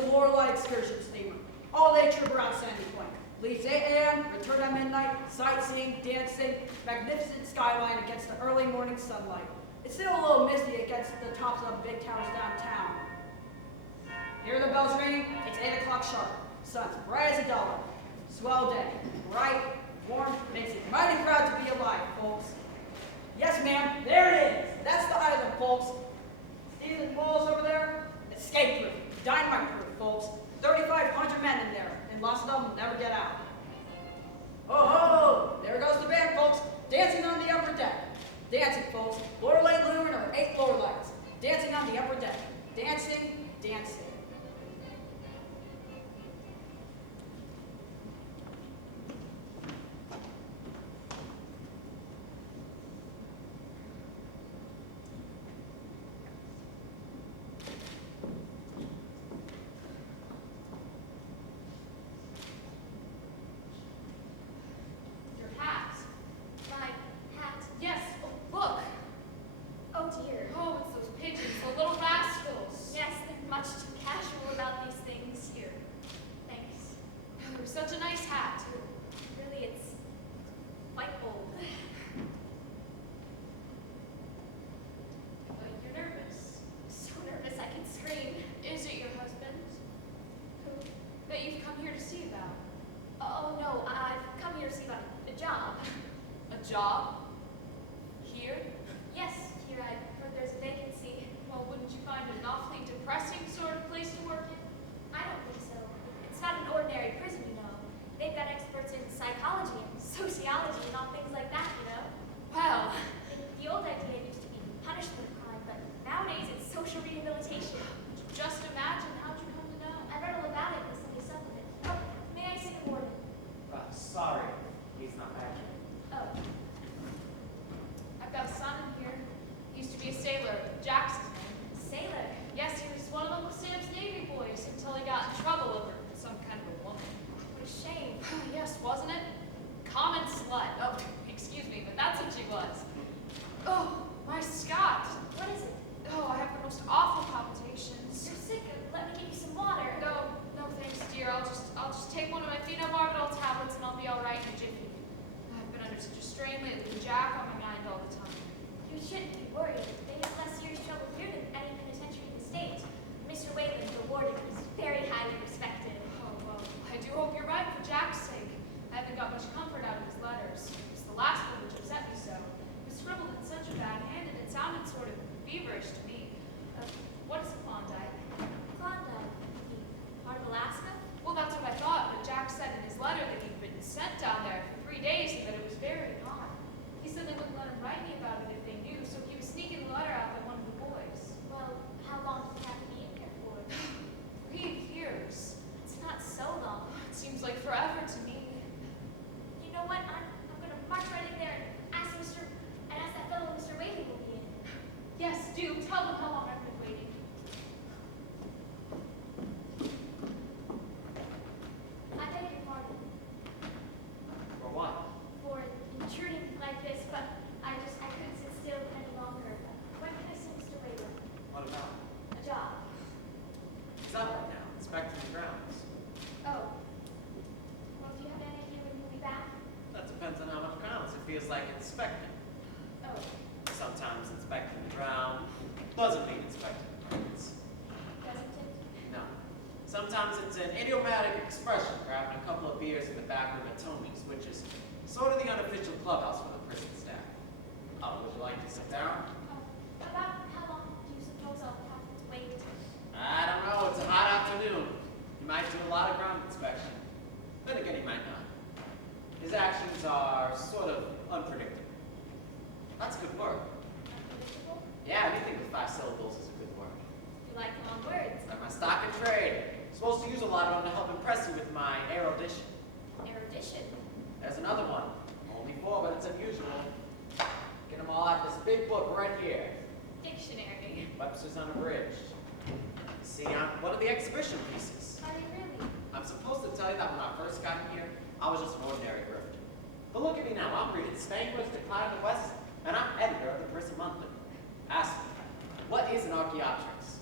the Lorelei excursion steamer. All-day trip around Sandy Point. Leaves 8 a.m., return at midnight, sightseeing, dancing, magnificent skyline against the early morning sunlight. It's still a little misty against the tops of big towers downtown. Hear the bells ringing? It's 8 o'clock sharp. Sun's bright as a dollar. Swell day. Bright, warm, makes it mighty proud to be alive, folks. Yes, ma'am, there it is. That's the island, folks. See the walls over there? Escape-proof, dynamite-proof, folks. 3,500 men in there, and lots of them will never get out. Oh, there goes the band, folks. Dancing on the upper deck. Dancing, folks. Lorelei Lumen or 8 Loreleis. Dancing on the upper deck. Dancing, dancing. Job? Here? Yes, here. I heard there's a vacancy. Well, wouldn't you find it an awfully depressing sort of place to work in? I don't think so. It's not an ordinary prison, you know. They've got experts in psychology and sociology and all things like that, you know. Well, The old idea used to be punishment of crime, but nowadays it's social rehabilitation. just imagine how'd you come to know? I read all about it in the Sunday supplement. Oh, may I see the warden? Sorry, he's not back yet. Oh. I've got a son in here. He used to be a sailor. Jack's his name. Sailor. Yes, he was one of Uncle Sam's Navy boys until he got in trouble over some kind of a woman. What a shame. Yes, wasn't it? Common slut. Oh, excuse me, but that's what she was. Oh, my Scott. What is it? Oh, I have the most awful palpitations. You're sick. Let me get you some water. No, thanks, dear. I'll just take one of my phenobarbital tablets and I'll be all right in a jiffy. I've been under such a strain lately, Jack on my mind all the time. You shouldn't be worried. They have less serious trouble here than any penitentiary in the state. Mr. Wayland, the warden, is very highly respected. Oh, well, I do hope you're right for Jack's sake. I haven't got much comfort out of his letters. It's the last one which upset me so. It was scribbled in such a bad hand and it sounded sort of feverish to me. What is a Klondike? Klondike, part of Alaska? Well, that's what I thought, but Jack said in his letter that he'd been sent down there for 3 days and that it was very hot. He said they wouldn't let him write me about it if they knew, so he was sneaking the letter out by one of the boys. Well, how long does he have to be in there for? 3 years. It's not so long. It seems like forever to me. You know what? I'm gonna march right in there and ask that fellow Mr. Wayland will be in. Yes, do. Tell them how long I've been waiting. I beg your pardon For what? for intruding like this, but I couldn't sit still any longer. When can I see Mr. Wayland? What about? A job. He's out right now, inspecting the grounds. Oh. Well, do you have any idea when he'll be back? That depends on how much grounds it feels like inspecting. Oh, Sometimes inspecting the ground doesn't mean inspecting the grounds. doesn't it? No. Sometimes it's an idiomatic expression for having a couple of beers in the back room at Tony's, which is sort of the unofficial clubhouse for the prison staff. Would you like to sit down? About how long do you suppose I'll have to wait? I don't know. It's a hot afternoon. He might do a lot of ground inspection. Then again, he might not. His actions are sort of unpredictable. That's good work. Unpredictable? Yeah, anything with 5 syllables is a good word. You like long words. Like my stock and trade. Supposed to use a lot of them to help impress you with my erudition. Erudition. There's another one. Only 4, but it's unusual. Get them all out of this big book right here. Dictionary. Webster's Unabridged. See, I'm one of the exhibition pieces. Are you really? I'm supposed to tell you that when I first got here, I was just an ordinary grifter. But look at me now. I'm reading Spangler's Decline of the West, and I'm editor of the Prison Monthly. Ask me, what is an Archaeopteryx?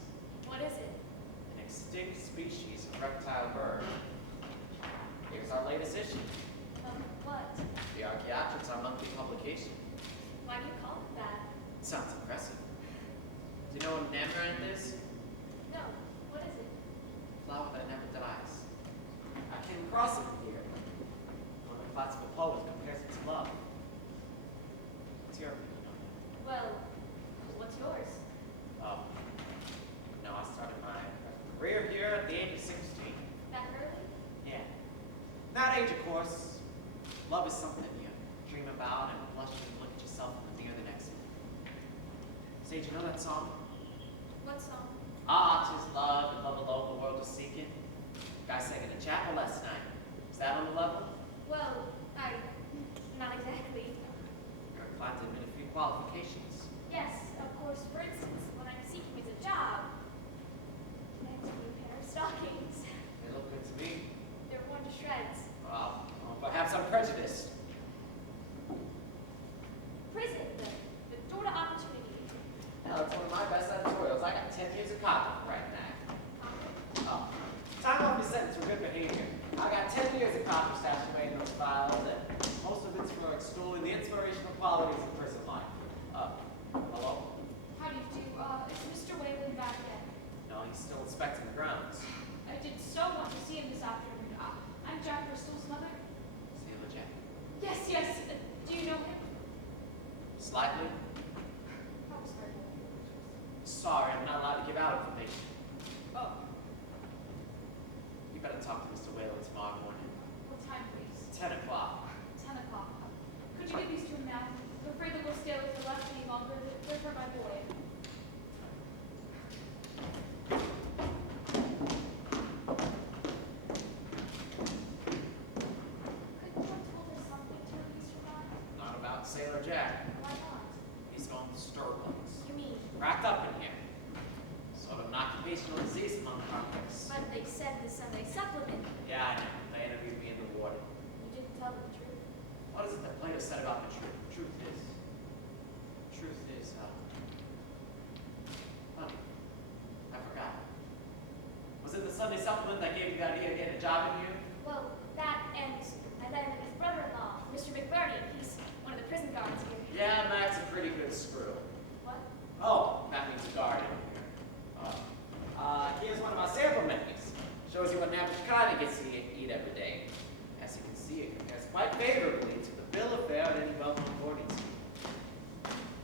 What is it? An extinct species our monthly publication. Why do you call it that? It sounds impressive. Do you know what an amaranth is? No. What is it? Flower that never dies. I came across it here. One of the classical poets compares it to love. What's your opinion on it? Well, what's yours? Oh, no, I started my career here at the age of 16. That early? Yeah. That age, of course, love is something you dream about and blush when you look at yourself in the mirror the next minute. Sage, you know that song? What song? Ah, 'tis love and love alone the world is seeking. Guy sang in the chapel last night. Is that on the level? Well, not exactly. You're inclined to admit a few qualifications. Yes, of course. For instance, when I'm seeking as a job, I have to be a pair of stockings. They look good to me. They're worn to shreds. Well, perhaps I'm prejudiced. Prison, the door to opportunity. Hell, it's one of my best editorials. I got 10 years of copy for writing that. Oh, time off your sentence for good behavior. I got 10 years of copy stashed away in those files, and most of it's for extolling the inspirational qualities of prison life. Hello? How do you do? Is Mr. Wayland back yet? No, he's still inspecting the grounds. I did so want to see him this afternoon. I'm Jack Bristol's mother. Sailor Jack. Yes, yes. Do you know him? Slightly. How was her? Sorry, I'm not allowed to give out information. Oh, You better talk to Mr. Whalen tomorrow morning. what time, please? 10 o'clock. 10 o'clock. Could you give these to him now? I'm afraid the little stale is left any longer. They're for my boy. Couldn't you have told us something to release from that? Not about Sailor Jack. Why not? He's going to Sterling's. You mean? Racked up in here. Sort of an occupational disease among the convicts. But they said the Sunday supplement. Yeah, I know. They interviewed me in the warden. You didn't tell them the truth. What is it that Plato said about the truth? Truth is, I forgot. Was it the Sunday supplement that gave you the idea of getting a job in here? Well, that and I met him with his brother-in-law, Mr. McBurney. He's one of the prison guards here. Yeah, Mac's a pretty good screw. What? Oh, that means a guard in here. Here's one of my sample menus. Shows you what an average convict gets to eat every day. As you can see, it compares quite favorably to the bill of fare at any well-known boarding school.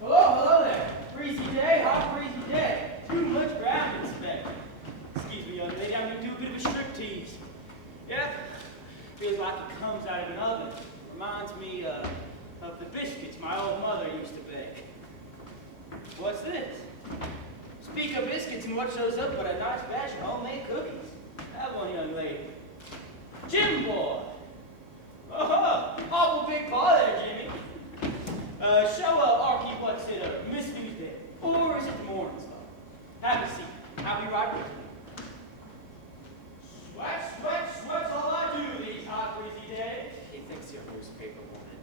Hello there. Breezy day, hot breezy day. Too much ground inspect. Excuse me, young lady, I'm gonna do a bit of a striptease. Yep. Feels like it comes out of an oven. Reminds me of the biscuits my old mother used to bake. What's this? Speak of biscuits and what shows up but a nice batch of homemade cookies. Have one, young lady. Jim boy. Oh, awful big paw there, Jimmy. Show Archie what's it, Miss Newsday, or is it the morning spot? Have a seat. I'll be right with you. Sweat's all I do these hot breezy days. He thinks you're a newspaper woman.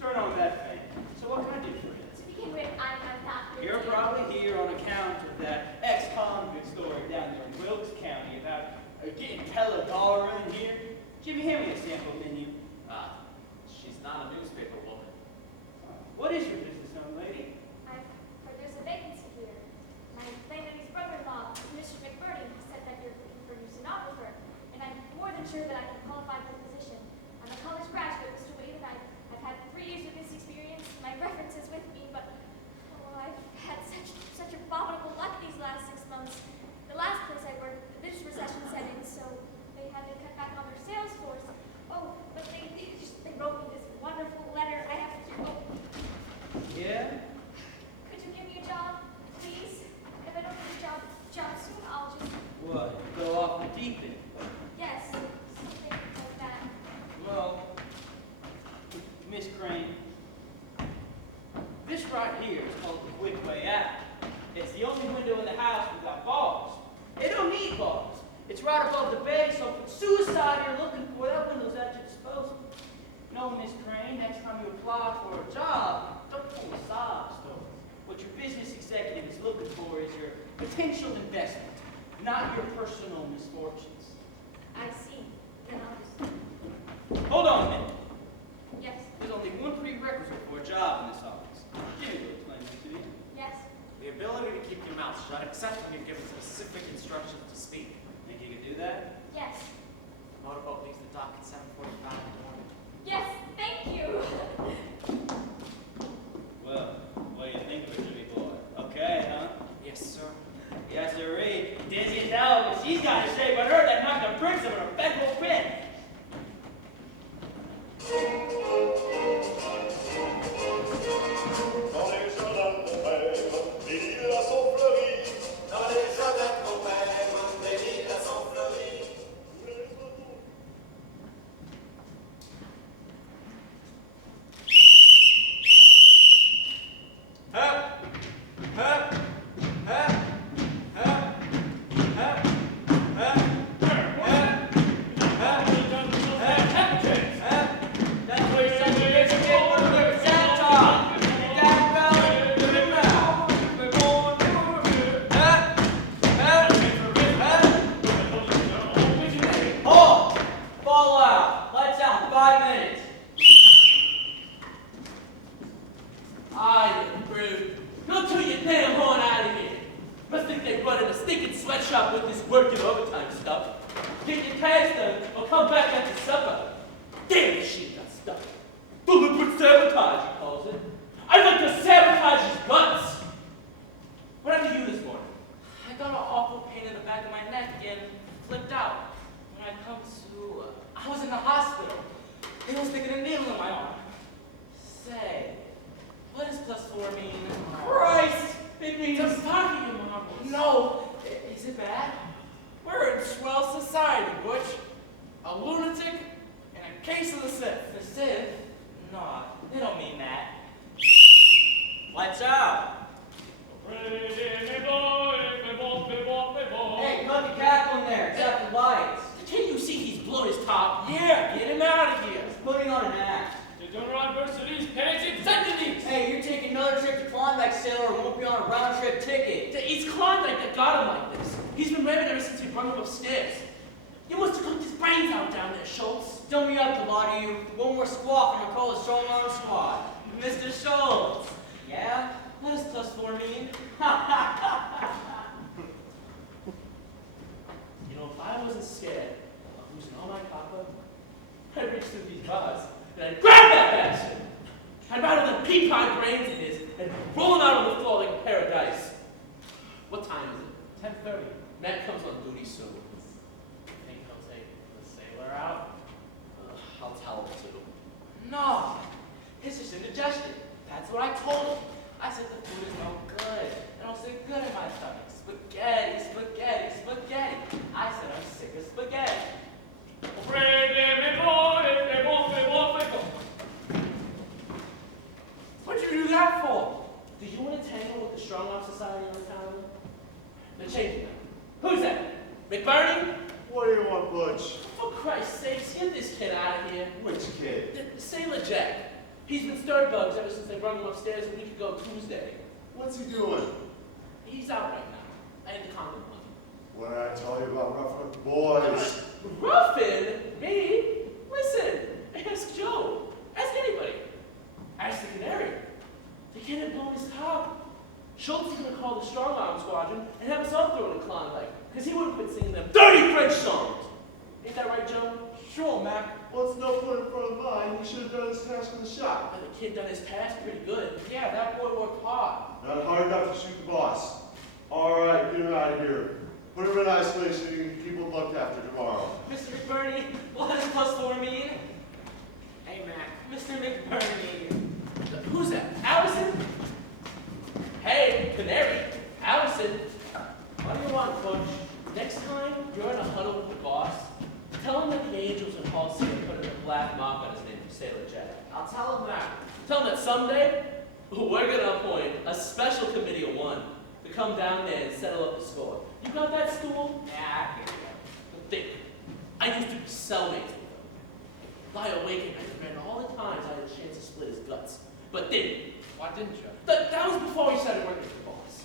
Turn on that fan. So what can I do for you? To begin with, I'm not You're probably here on account of that ex-convict story down there in Wilkes County about getting hella dollar in here. Jimmy, hand me a sample menu. She's not a newspaper woman. What is your business, young lady? I've heard there's a vacancy here. My landlady's brother-in-law, Mr. McBurney, said that you're looking for a new stenographer, and I'm more than sure that I can qualify for the position. I'm a college graduate, Mr. Wade, and I've had 3 years of this experience. My references with me, but I've had such abominable luck these last 6 months. The last place I worked, the business recession set in, so they had to cut back on their sales force. Oh, but they wrote me this wonderful letter. I have to. Oh, Yeah? could you give me a job, please? If I don't get a job soon, I'll just. What? Go off the deep end? Yes, something like that. Well, Miss Crane, this right here is called the quick way out. It's the only window in the house without bars. It don't need bars. It's right above the bed, so if it's suicide you're looking for, that window's at your disposal. No, Miss Crane, next time you apply for a job, don't pull a sob story. What your business executive is looking for is your potential investment, not your personal misfortunes. I see. Then I'll just. Hold on a minute. Yes. There's only one except when you're given specific instructions to speak. Think you could do that? Yes. The motorboat leaves the dock at 7:45 in the morning. Yes, thank you. Well, what do you think of it, Jimmy boy? Okay, huh? Yes, sir. Yes, sirree. Dizzy as hell, but she's got a shape on her that knocked the bricks of her federal pin. Dans les jardins de mon père, des lilas sont fleuris. Dans les jardins de mon père, des lilas sont fleuris. Up, up, up, up, up, up, That's what you're saying. You're getting one of your talk. Hold! Fall out. Lights out. 5 minutes. I improved. Go to your damn horn out of here. Must think they run in a stinking sweatshop with this working overtime stuff. Get your task done or come back after supper. Damn, this shit got stuck. Deliberate sabotage, he calls it. I'd like to sabotage his guts. What happened to you this morning? I got an awful pain in the back of my neck and flipped out. When I come to, I was in the hospital. They was sticking a needle in my arm. Say, what does +4 mean? Christ! It means I'm talking to marbles. No, is it bad? We're in swell society, Butch. A lunatic and a case of the Sith. The Sith? No, they don't mean that. Lights out. Hey, cut the cackle in there. It's out the lights. Can't you see he's blown his top? Yeah, get him out of here. He's putting on an act. Hey, you're taking another trip to Klondike, sailor, and won't be on a round-trip ticket. It's Klondike that got him like this. He's been raving ever since we brought him upstairs. You must have cooked his brains out down there, Schultz. Don't me up, the lot of you. One more squawk, and I'll call the strong arm squad. Mr. Schultz, Yeah? what does +4 mean? You know, if I wasn't scared of losing all my copper, I'd reach through these bars and I'd grab that bastard. I'd rattle the pea pie brains in his and roll him out on the floor like a pair of dice. What time is it? 10:30. Matt comes on duty soon. Think he'll take the sailor out? I'll tell him to. No, it's just indigestion. That's what I told him. I said the food is no good. It don't sit good in my stomach. Spaghetti, spaghetti, spaghetti. I said I'm sick of spaghetti. What'd you do that for? Do you want to tangle with the Strong Arm Society on town? They're changing them. Who's that? McBurney? What do you want, Butch? For Christ's sakes, get this kid out of here. Which kid? The Sailor Jack. He's been stirred bugs ever since they brought him upstairs a week ago Tuesday. What's he doing? He's out right now. I had the condom on him. What did I tell you about roughing up the boys? Ruffin? Me? Listen, ask Joe. Ask anybody. Ask the Canary. They can't have blown his top. Schultz is gonna call the Strong Arm Squadron and have us all thrown in Klondike, because he wouldn't quit singing them dirty French songs. Ain't that right, Joe? Sure, Mac. What's no put in front of mine? He should have done his task in the shop. And the kid done his task pretty good. Yeah, that boy worked hard. Not hard enough to shoot the boss. All right, get him out of here. Put him in isolation so you can keep him looked after tomorrow. Mr. McBurney, what does +4 mean? Hey, Mac. Mr. McBurney. Who's that? Allison? Hey, Canary. Allison. What do you want, Coach? Next time you're in a huddle with the boss, tell him that the Angels and Hall City put a black mark on his name for Sailor Jack. I'll tell him that. Tell him that someday we're gonna appoint a special committee of one to come down there and settle up the score. You got that stool? Yeah, I hear you. Think. I used to be cellmates with him. Lie awake at night, remember all the times I had a chance to split his guts, but didn't. Why didn't you? That was before he started working for the boss.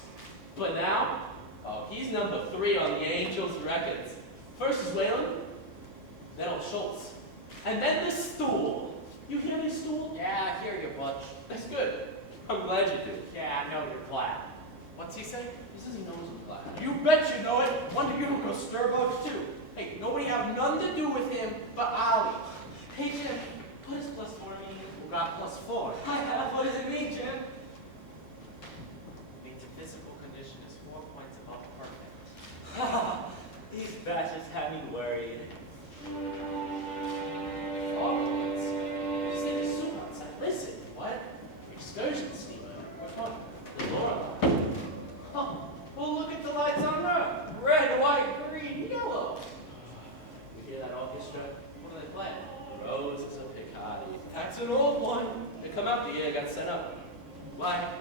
But now, oh, he's number 3 on the Angels records. First is Whalen, then old Schultz, and then this stool. You hear this stool? Yeah, I hear you, Butch. That's good. I'm glad you do. Yeah, I know you're glad. What's he say? He says he knows a black. You bet you know it. One of you will go stir bugs too. Hey, nobody have none to do with him but Ollie. Hey, Jim, what does +4 mean? Who got +4? What does it mean, Jim? Means your physical condition is 4 points above perfect. These batches have me worried. Oh, it's like a soup outside. Listen, what? Excursion steamer. Which one? The Laura. Oh, well, look at the lights on her. Red, white, green, yellow. You hear that orchestra? What do they play? Roses of Picardy. That's an old one. They come out the year I got sent up. Why?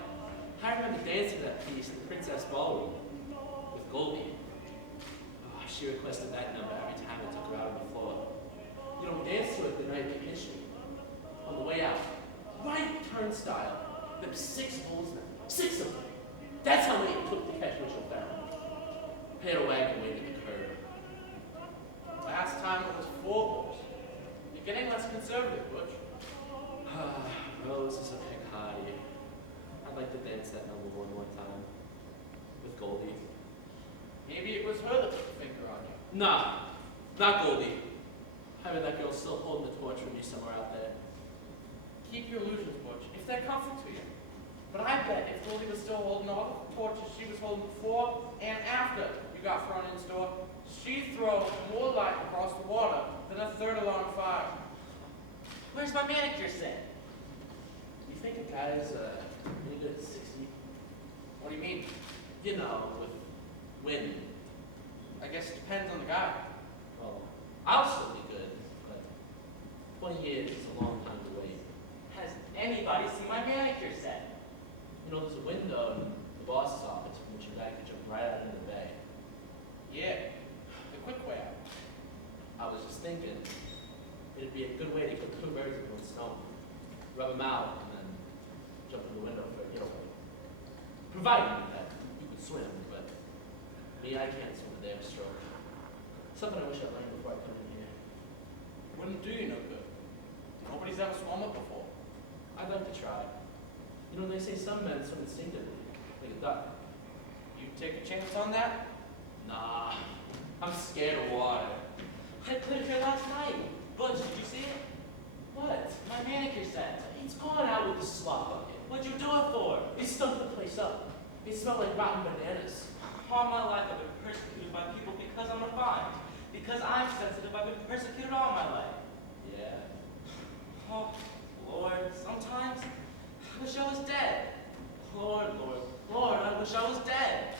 I remember dancing to that piece in the Princess Ballroom with Goldie. Oh, she requested that number every time I took her out on the floor. You know, we danced to it the night of the history. On the way out, right at the turnstile, there were 6 bulls now. 6 of them. That's how many it took to catch Mitchell Farrell. Had a wagon waiting at the curb. Last time it was 4 bulls. You're getting less conservative, Butch. Roses of Picardy. I'd like to dance that number one more time. With Goldie. Maybe it was her that put the finger on you. Nah, not Goldie. I bet that girl's still holding the torch for me somewhere out there. Keep your illusions, Butch, if they're comfort to you. But I bet if Goldie was still holding all the torches she was holding before and after you got thrown in the store, she'd throw more light across the water than a third alarm fire. Where's my manicure set? You think a guy's really good at 60? What do you mean? You know, with wind. I guess it depends on the guy. Well, I'll still be good, but 20 years is a long time to wait. Has anybody seen my manicure set? You know, there's a window in the boss's office from which a guy could jump right out into the bay. Yeah, the quick way out. I was just thinking, it'd be a good way to kill 2 birds with 1 stone. Rub them out and then jump in the window for a getaway. Provided that you could swim, but me, I can't swim a damn stroke. Something I wish I learned before I come in here. Wouldn't do you no good. Nobody's ever swum it before. I'd like to try. You know, they say some men swim instinctively, like a duck. You take a chance on that? Nah, I'm scared of water. I put it here last night. Butch, did you see it? What? My manicure set. It's gone out with the slop bucket. What'd you do it for? It stunk the place up. It smelled like rotten bananas. All my life I've been persecuted by people because I'm refined. Because I'm sensitive, I've been persecuted all my life. Yeah. Oh, Lord, sometimes I wish I was dead. Lord, Lord, Lord, I wish I was dead.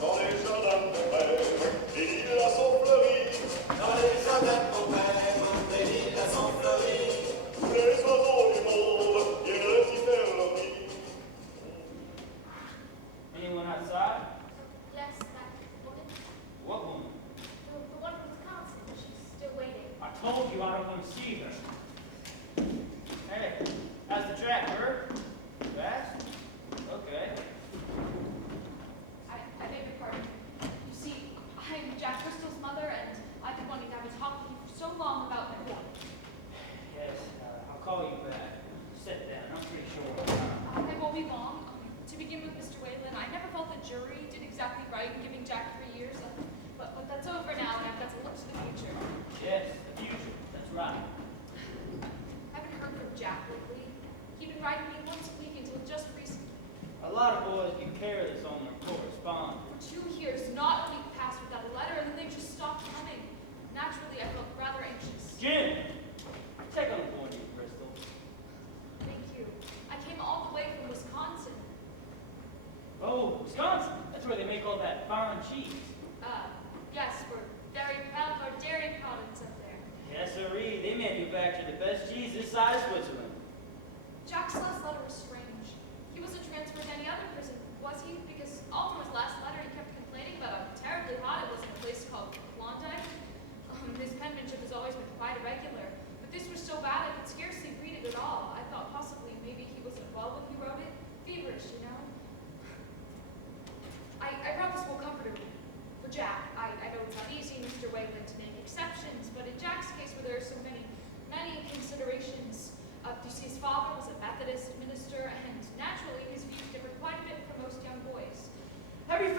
Dans les jardins de mer, les lilas sont fleuris. Dans les jardins de mer, des lilas sont fleuris. Tous les oiseaux du monde viennent y faire leur nid. Anyone outside? Yes, that woman. What woman? The one from Wisconsin. She's still waiting. I told you I don't want to see her. Hey, how's the track, Bert? Fast? Okay. I beg your pardon. You see, I'm Jack Bristol's mother, and I've been wanting to have a talk with you for so long about my boy. Yes, I'll call you back. Sit down, I'm pretty sure. I won't be long. To begin with, Mr. Whalen, I never felt the jury did exactly right in giving Jack 3 years, but that's over now, and I've got to look to the future. Yes, the future, that's right.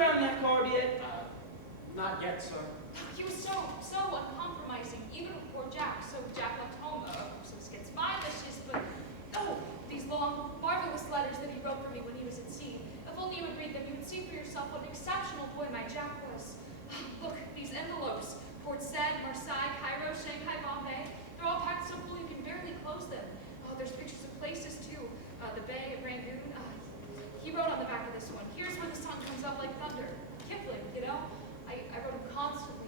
found that card yet? Not yet, sir. He was so uncompromising, even with poor Jack. So Jack left home, so this gets my wishes, but these long, marvelous letters that he wrote for me when he was at sea. If only you would read them, you would see for yourself what an exceptional boy my Jack was. Look, these envelopes. Port Said, Marseille, Cairo, Shanghai, Bombay. They're all packed so full you can barely close them. Oh, there's pictures of places too. The Bay of Rangoon. He wrote on the back of this one, here's where the sun comes up like thunder. Kipling, you know? I wrote him constantly.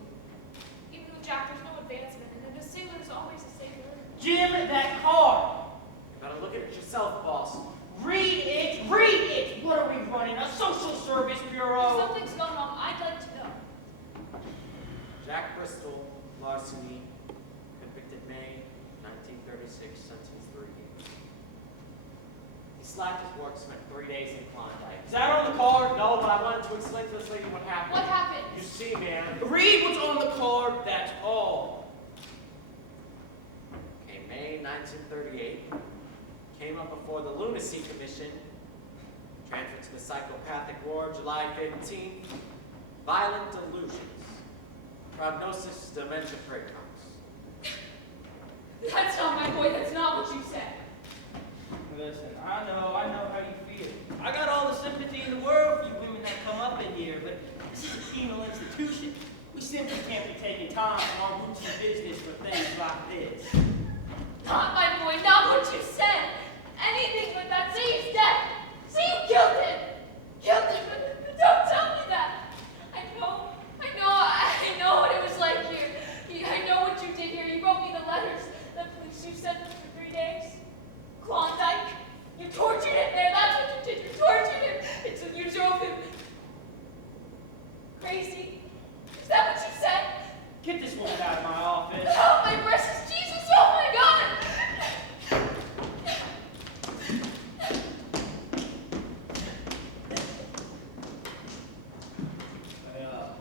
Even with Jack, there's no advancement, and a sailor is always a sailor. Jim, that card. You better look at it yourself, boss. Read it, read it. What are we running, a social service If bureau? something's gone wrong, I'd like to know. Jack Bristol, larceny, convicted May 1936, sentence 3 years. He slacked his work, spent 3 days in Klondike. Is that on the card? No, but I wanted to explain to this lady what happened. What happened? You see, man. Read what's on the card, that's all. Okay, May 1938. Came up before the Lunacy Commission. Transferred to the psychopathic ward July 15th. Violent delusions. Prognosis, dementia praecox. That's not my boy, that's not what you said. Listen, I know how you feel. I got all the sympathy in the world for you women that come up in here, but this is a penal institution. We simply can't be taking time from our routine business for things like this. Not my boy, not what you said. Anything but that. See, he's dead. See, you killed him. Killed him, but don't tell me that. I know what it was like here. I know what you did here. You wrote me the letters. The police, you sent them for 3 days. Klondike. You tortured him there. That's what you did. You tortured him until you drove him crazy. Is that what you said? Get this woman out of my office. Oh, my precious Jesus. Oh, my God.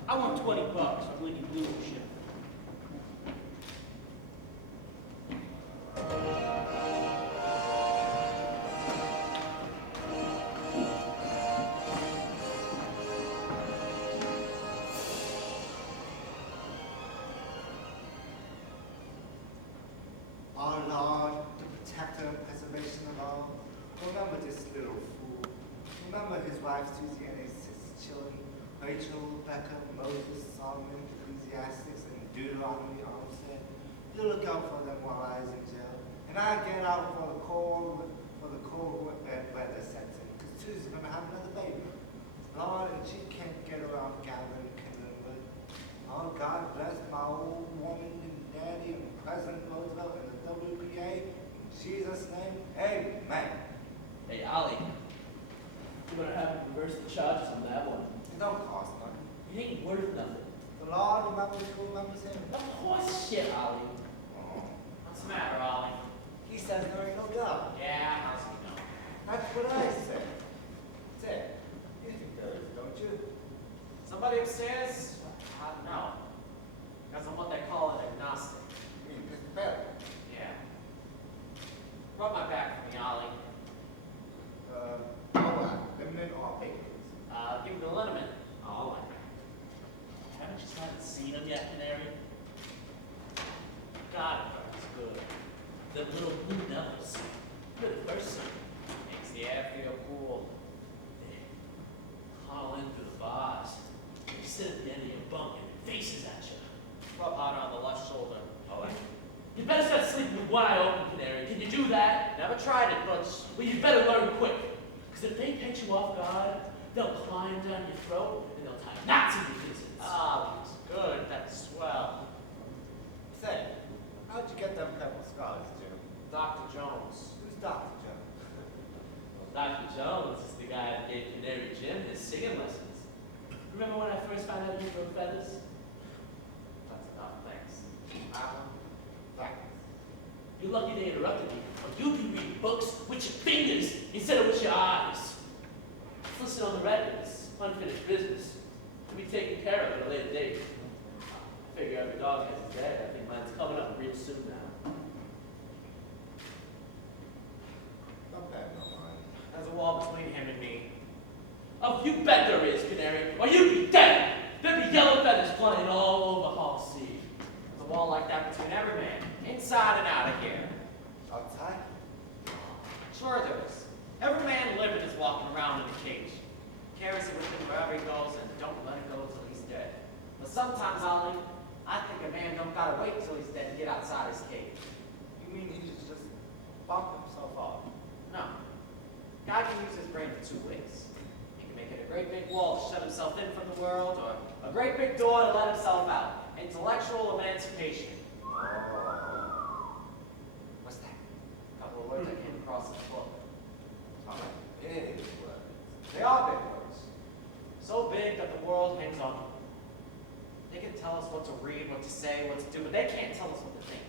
I want $20 for Winnie Blue ship. Our Lord, the protector and preservation of all, remember this little fool. Remember his wife Susie and his children, Rachel, Rebecca, Moses, Solomon, Ecclesiastics, and Deuteronomy, all said. You look out for them while I was in jail, and I get out for the cold weather sets in, because Susie's gonna have another baby. Lord, and she can't get around gathering kindling wood. Oh, God bless my old woman and daddy and President Roosevelt and the WPA. In Jesus' name, amen. Hey, Ollie, you're gonna have to reverse the charges on that one. It don't cost nothing. It ain't worth nothing. The Lord remembers who remembers him. Of course, shit, Ollie. Oh, What's the matter, Ollie? he says there ain't no God. Yeah, how's he know? That's what I said. Said, you think there is, don't you? Somebody upstairs? I don't know. Because I'm what they call an agnostic. You mean Mr. Bell? Yeah. Rub my back for me, Ollie. All right, lemon or bacon. Give me the liniment. Oh, haven't you started seeing them yet, Canary? God, it burns good. The little blue devils. Good person. Makes the air feel cool. They call in through the bars. They sit at the end of your bunk and their faces at you. Rub hard on the left shoulder. Oh, you better start sleeping with one eye open, Canary. Can you do that? Never tried it, Butch. Well, you better learn quick. Because if they catch you off guard, they'll climb down your throat and they'll tie knots in your business. Ah, that's good. That's swell. Say, how'd you get them purple scars, Jim? Dr. Jones. Who's Dr. Jones? Dr. Jones is the guy that gave Canary Jim his singing lessons. Remember when I first found out you broke feathers? That's enough, thanks. Thanks. You're lucky they interrupted me, or you'd be reading books with your fingers instead of with your eyes. Let's listen on the records, unfinished business, to be taken care of at a later date. I figure every dog has his day. I think mine's coming up real soon now. Not bad, no mind. There's a wall between him and me. Oh, you bet there is, Canary. commissary, or you'd be dead. There'd be yellow feathers flying all over Hall C. There's a wall like that between every man, inside and out of here. Outside? Sure there is. Every man living is walking around in a cage. Carries it with him wherever he goes and don't let it go till he's dead. But sometimes, Ollie, I think a man don't gotta wait till he's dead to get outside his cage. You mean he just bump himself off? No. Guy can use his brain in two ways. He can make it a great big wall to shut himself in from the world, or a great big door to let himself out. Intellectual emancipation. What's that? A couple of words I came across in the book. Oh, big words. They are big words. So big that the world hangs on them. They can tell us what to read, what to say, what to do, but they can't tell us what to think.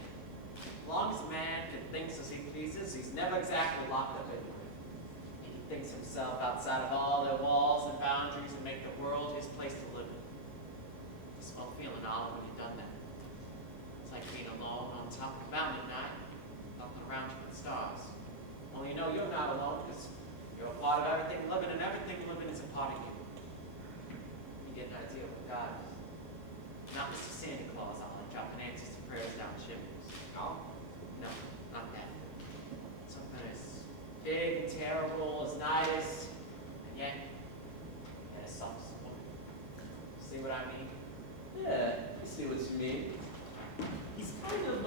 As long as a man can think as he pleases, he's never exactly locked up anywhere. He can think himself outside of all their walls and boundaries and make the world his place to live in. It's a small feeling, Ollie, when you've done that. It's like being alone on top of a mountain at night, looking around you at the stars. Only you know you're not alone because you're a part of everything living, and everything living is a part of you. You get an idea of what God is. Not Mr. Santa Claus out like dropping answers to prayers down chimneys. No? No, not that. Something as big and terrible as Nidus, and yet as soft as a woman. See what I mean? Yeah, I see what you mean. He's kind of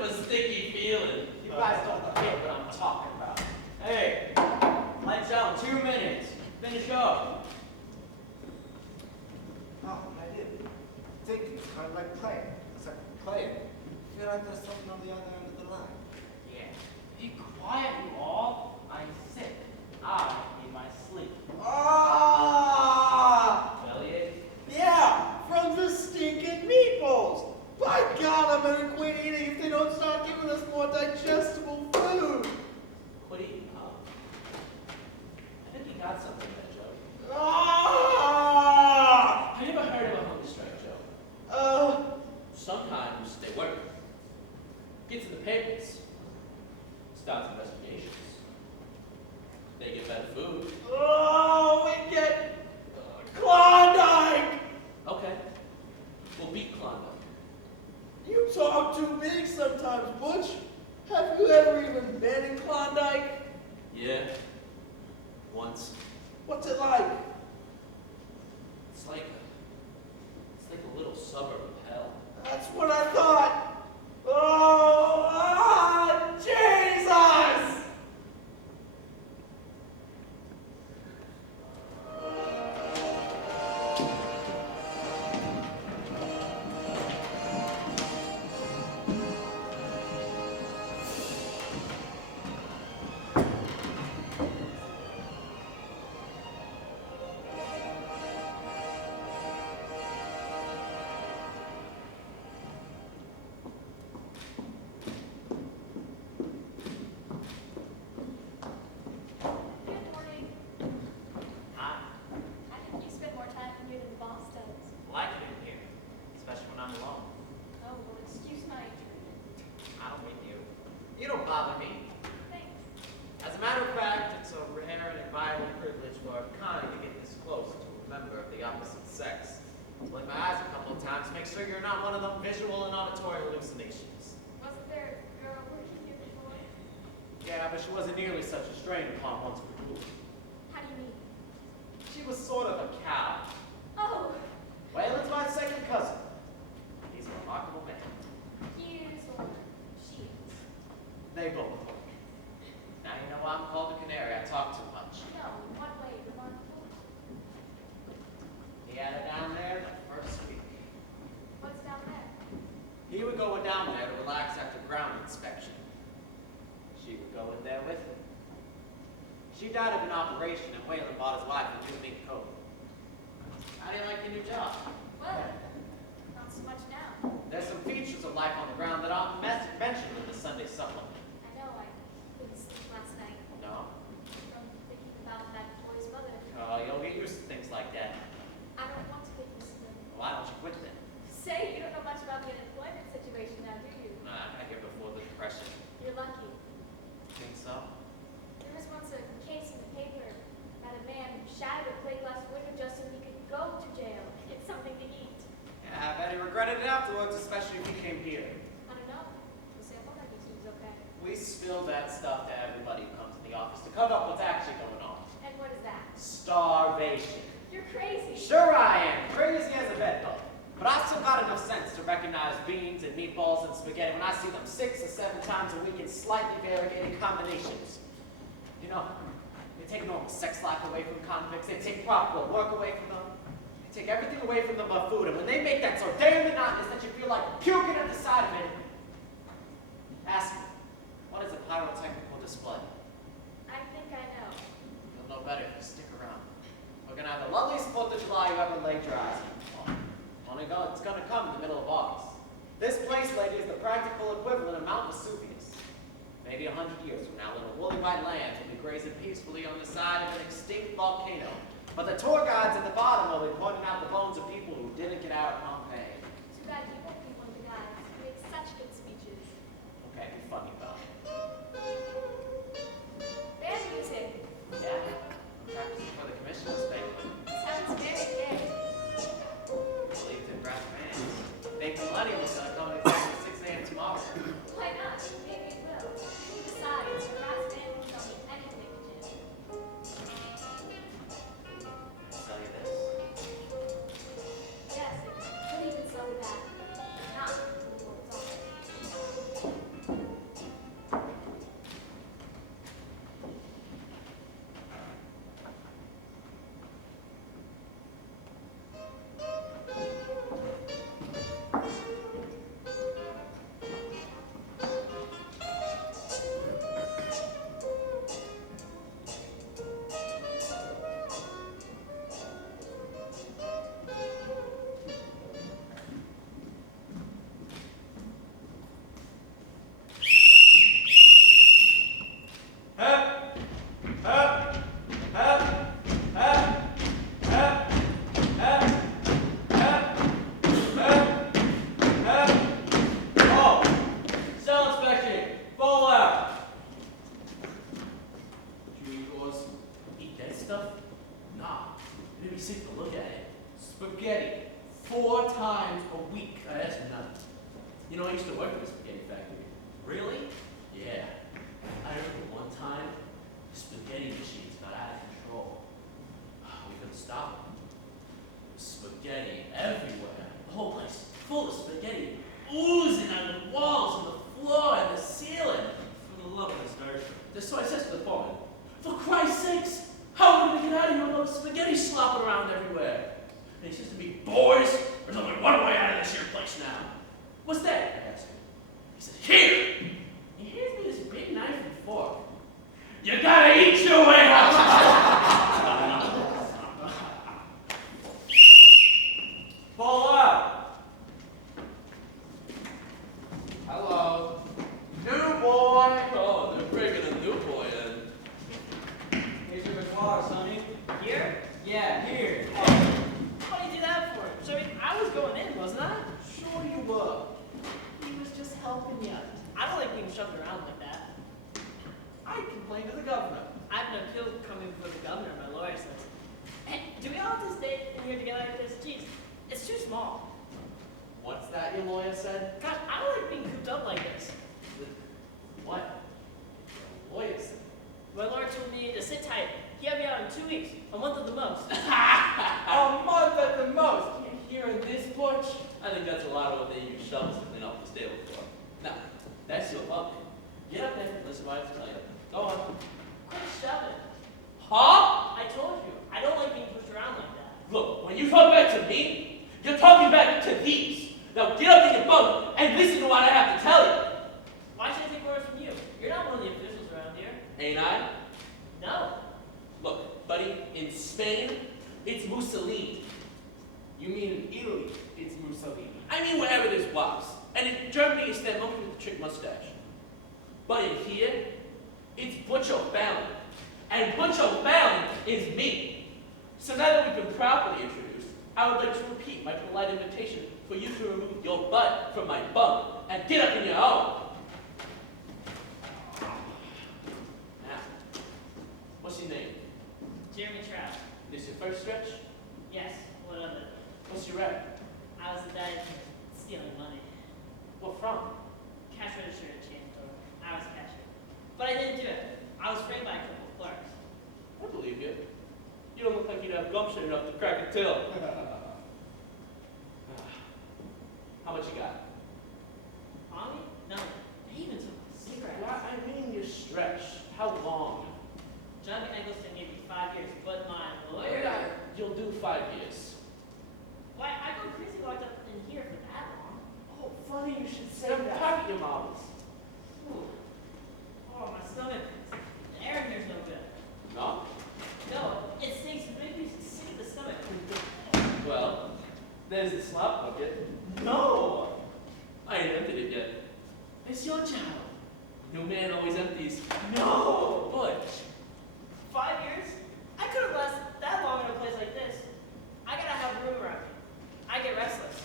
a sticky feeling. You guys don't get what I'm talking about. Hey, lights out in 2 minutes. Finish up. Oh, I did. Thinking is kind of like playing. It's like playing. I feel like there's something on the other end of the line. Yeah. Be quiet, you all. I'm sick. I need my sleep. Ah! Bellyache? Yeah, from the stinking meatballs. By God, I'm gonna quit eating if they don't start giving us more digestible food. Quit eating, huh? I think you got something there, Joe. Ah! Have you ever heard of a hunger strike, Joe? Sometimes they work. Gets in the papers. Starts investigations. They get better food. Oh, we get Klondike. Okay. We'll beat Klondike. You talk too big sometimes, Butch. Have you ever even been in Klondike? Yeah. Once. What's it like? It's like a little suburb of hell. That's what I thought. Oh, Jesus! Good morning. Hi. I think you spend more time here than the boss does. Like it in here, especially when I'm alone. Oh, well, excuse my intrusion. I don't mean you. You don't bother me. Thanks. As a matter of fact, it's a rare and inviolable privilege for a kind to get this close to a member of the opposite sex. Blink my eyes a couple of times, make sure you're not one of them visual and auditory hallucinations. Wasn't there a girl working here before? Yeah, but she wasn't nearly such a strain upon one's credulity. How do you mean? She was sort of a cow. Oh, Waylon's my second cousin. He's a remarkable man. he is or she is. They both are. Now you know why I'm called a canary. I talk too much. No, in what way remarkable? He had it down there the first week. What's down there? He would go down there to relax after ground inspection. She would go in there with him. She died of an operation, and Waylon bought his wife a new mink coat. How do you like your new job? Well, not so much now. There's some features of life on the ground that aren't mentioned in the Sunday supplement. I know I couldn't sleep last night No? from thinking about that boy's mother. Oh, you'll get used to things like that. I don't want to get used to them. Why don't you quit then? Say, you don't know much about the unemployment situation now, do you? I got here before the Depression. You're lucky. Think so? There was once a case in the paper about a man who shattered a plate glass window it afterwards, especially if you came here. I don't know. Jose, I thought that was okay. We spill that stuff to everybody who comes to the office to cover up what's actually going on. And what is that? Starvation. You're crazy. Sure I am. Crazy as a bedbug. But I've still got enough sense to recognize beans and meatballs and spaghetti when I see them 6 or 7 times a week in slightly variegated combinations. You know, they take normal sex life away from convicts. They take profitable work away from them. They take everything away from them but food. And when they make that so damn monotonous that you feel like puking at the side of it, ask me, what is a pyrotechnical display? I think I know. You'll know better if you stick around. We're gonna have the loveliest 4th of July you ever laid your eyes on. It's gonna come in the middle of August. This place, lady, is the practical equivalent of Mount Vesuvius. Maybe 100 years from now, little woolly white lambs will be grazing peacefully on the side of an extinct volcano. But the tour guides at the bottom will be pointing out the bones of people who didn't get out of Pompeii. Too bad you won't be one of the guys. You make such good speeches. Okay, be funny about it. Band music. Yeah, I'm practicing for the commissioner's banquet. Sounds very gay. Believed in brass bands. Big Millennium is gonna come at exactly 6 a.m. tomorrow. Why not? Maybe it will. Besides, your brass band will tell me anything, Jim. Sell you this. Yes, it could even sell me that. But not before it's all. Spaghetti 4 times a week. That's nuts. You know, I used to work in a spaghetti factory. Really? Yeah. I remember one time, the spaghetti machines got out of control. We couldn't stop them. There was spaghetti everywhere. The whole place full of spaghetti, oozing out of the walls and the floor and the ceiling. For the love of this earth. So I said to the foreman, for Christ's sakes, how are we going to get out of here with all the spaghetti slopping around everywhere? And he says to me, boys, there's only one way out of this here place now. What's that? I asked him. He says, here! He hands me this big knife and fork. You gotta eat your way out! Pull up! Hello. New boy! Oh, they're bringing a new boy in. Here's your guitar, Sonny. Here? Yeah, here. What do you do that for? So, I mean, I was going in, wasn't I? Sure you were. He was just helping you. I don't like being shoved around like that. I complained to the governor. I have an appeal coming before the governor, my lawyer says. Hey, do we all have to stay in here together like this? Jeez, it's too small. What's that your lawyer said? God, I don't like being cooped up like this. What? The lawyer said. My lawyer told me to sit tight. He had me out in 2 weeks, a month at the most. A month at the most. Here in this porch? I think that's a lot of what they use shovels to clean off the stable for. Now, that's your puppy. Get up there and listen to what I have to tell you. Go on. Quit shoving. Huh? I told you, I don't like being pushed around like that. Look, when you talk back to me, you're talking back to these. Now get up in your bunk and listen to what I have to tell you. Why should I take orders from you? You're not one of the officials around here. Ain't I? No. Look, buddy, in Spain, it's Mussolini. You mean in Italy, it's Mussolini. I mean wherever there's wops. And in Germany, it's that monkey with the trick mustache. But in here, it's Butch O'Fallon. And Butch O'Fallon is me. So now that we've been properly introduced, I would like to repeat my polite invitation for you to remove your butt from my bunk and get up in your own. Now, what's your name? Jeremy Trout. This your first stretch? Yes, what of it? What's your rap? I was the guy stealing funny you should say Stop that. talking your marbles. Oh, my stomach. The air in here's no good. No? No, it stinks. It makes me sick at the stomach. Well, there's the slop bucket. No! I ain't emptied it yet. It's your job. No man always empties. No! Butch. 5 years? I couldn't last that long in a place like this. I gotta have room around me. I get restless.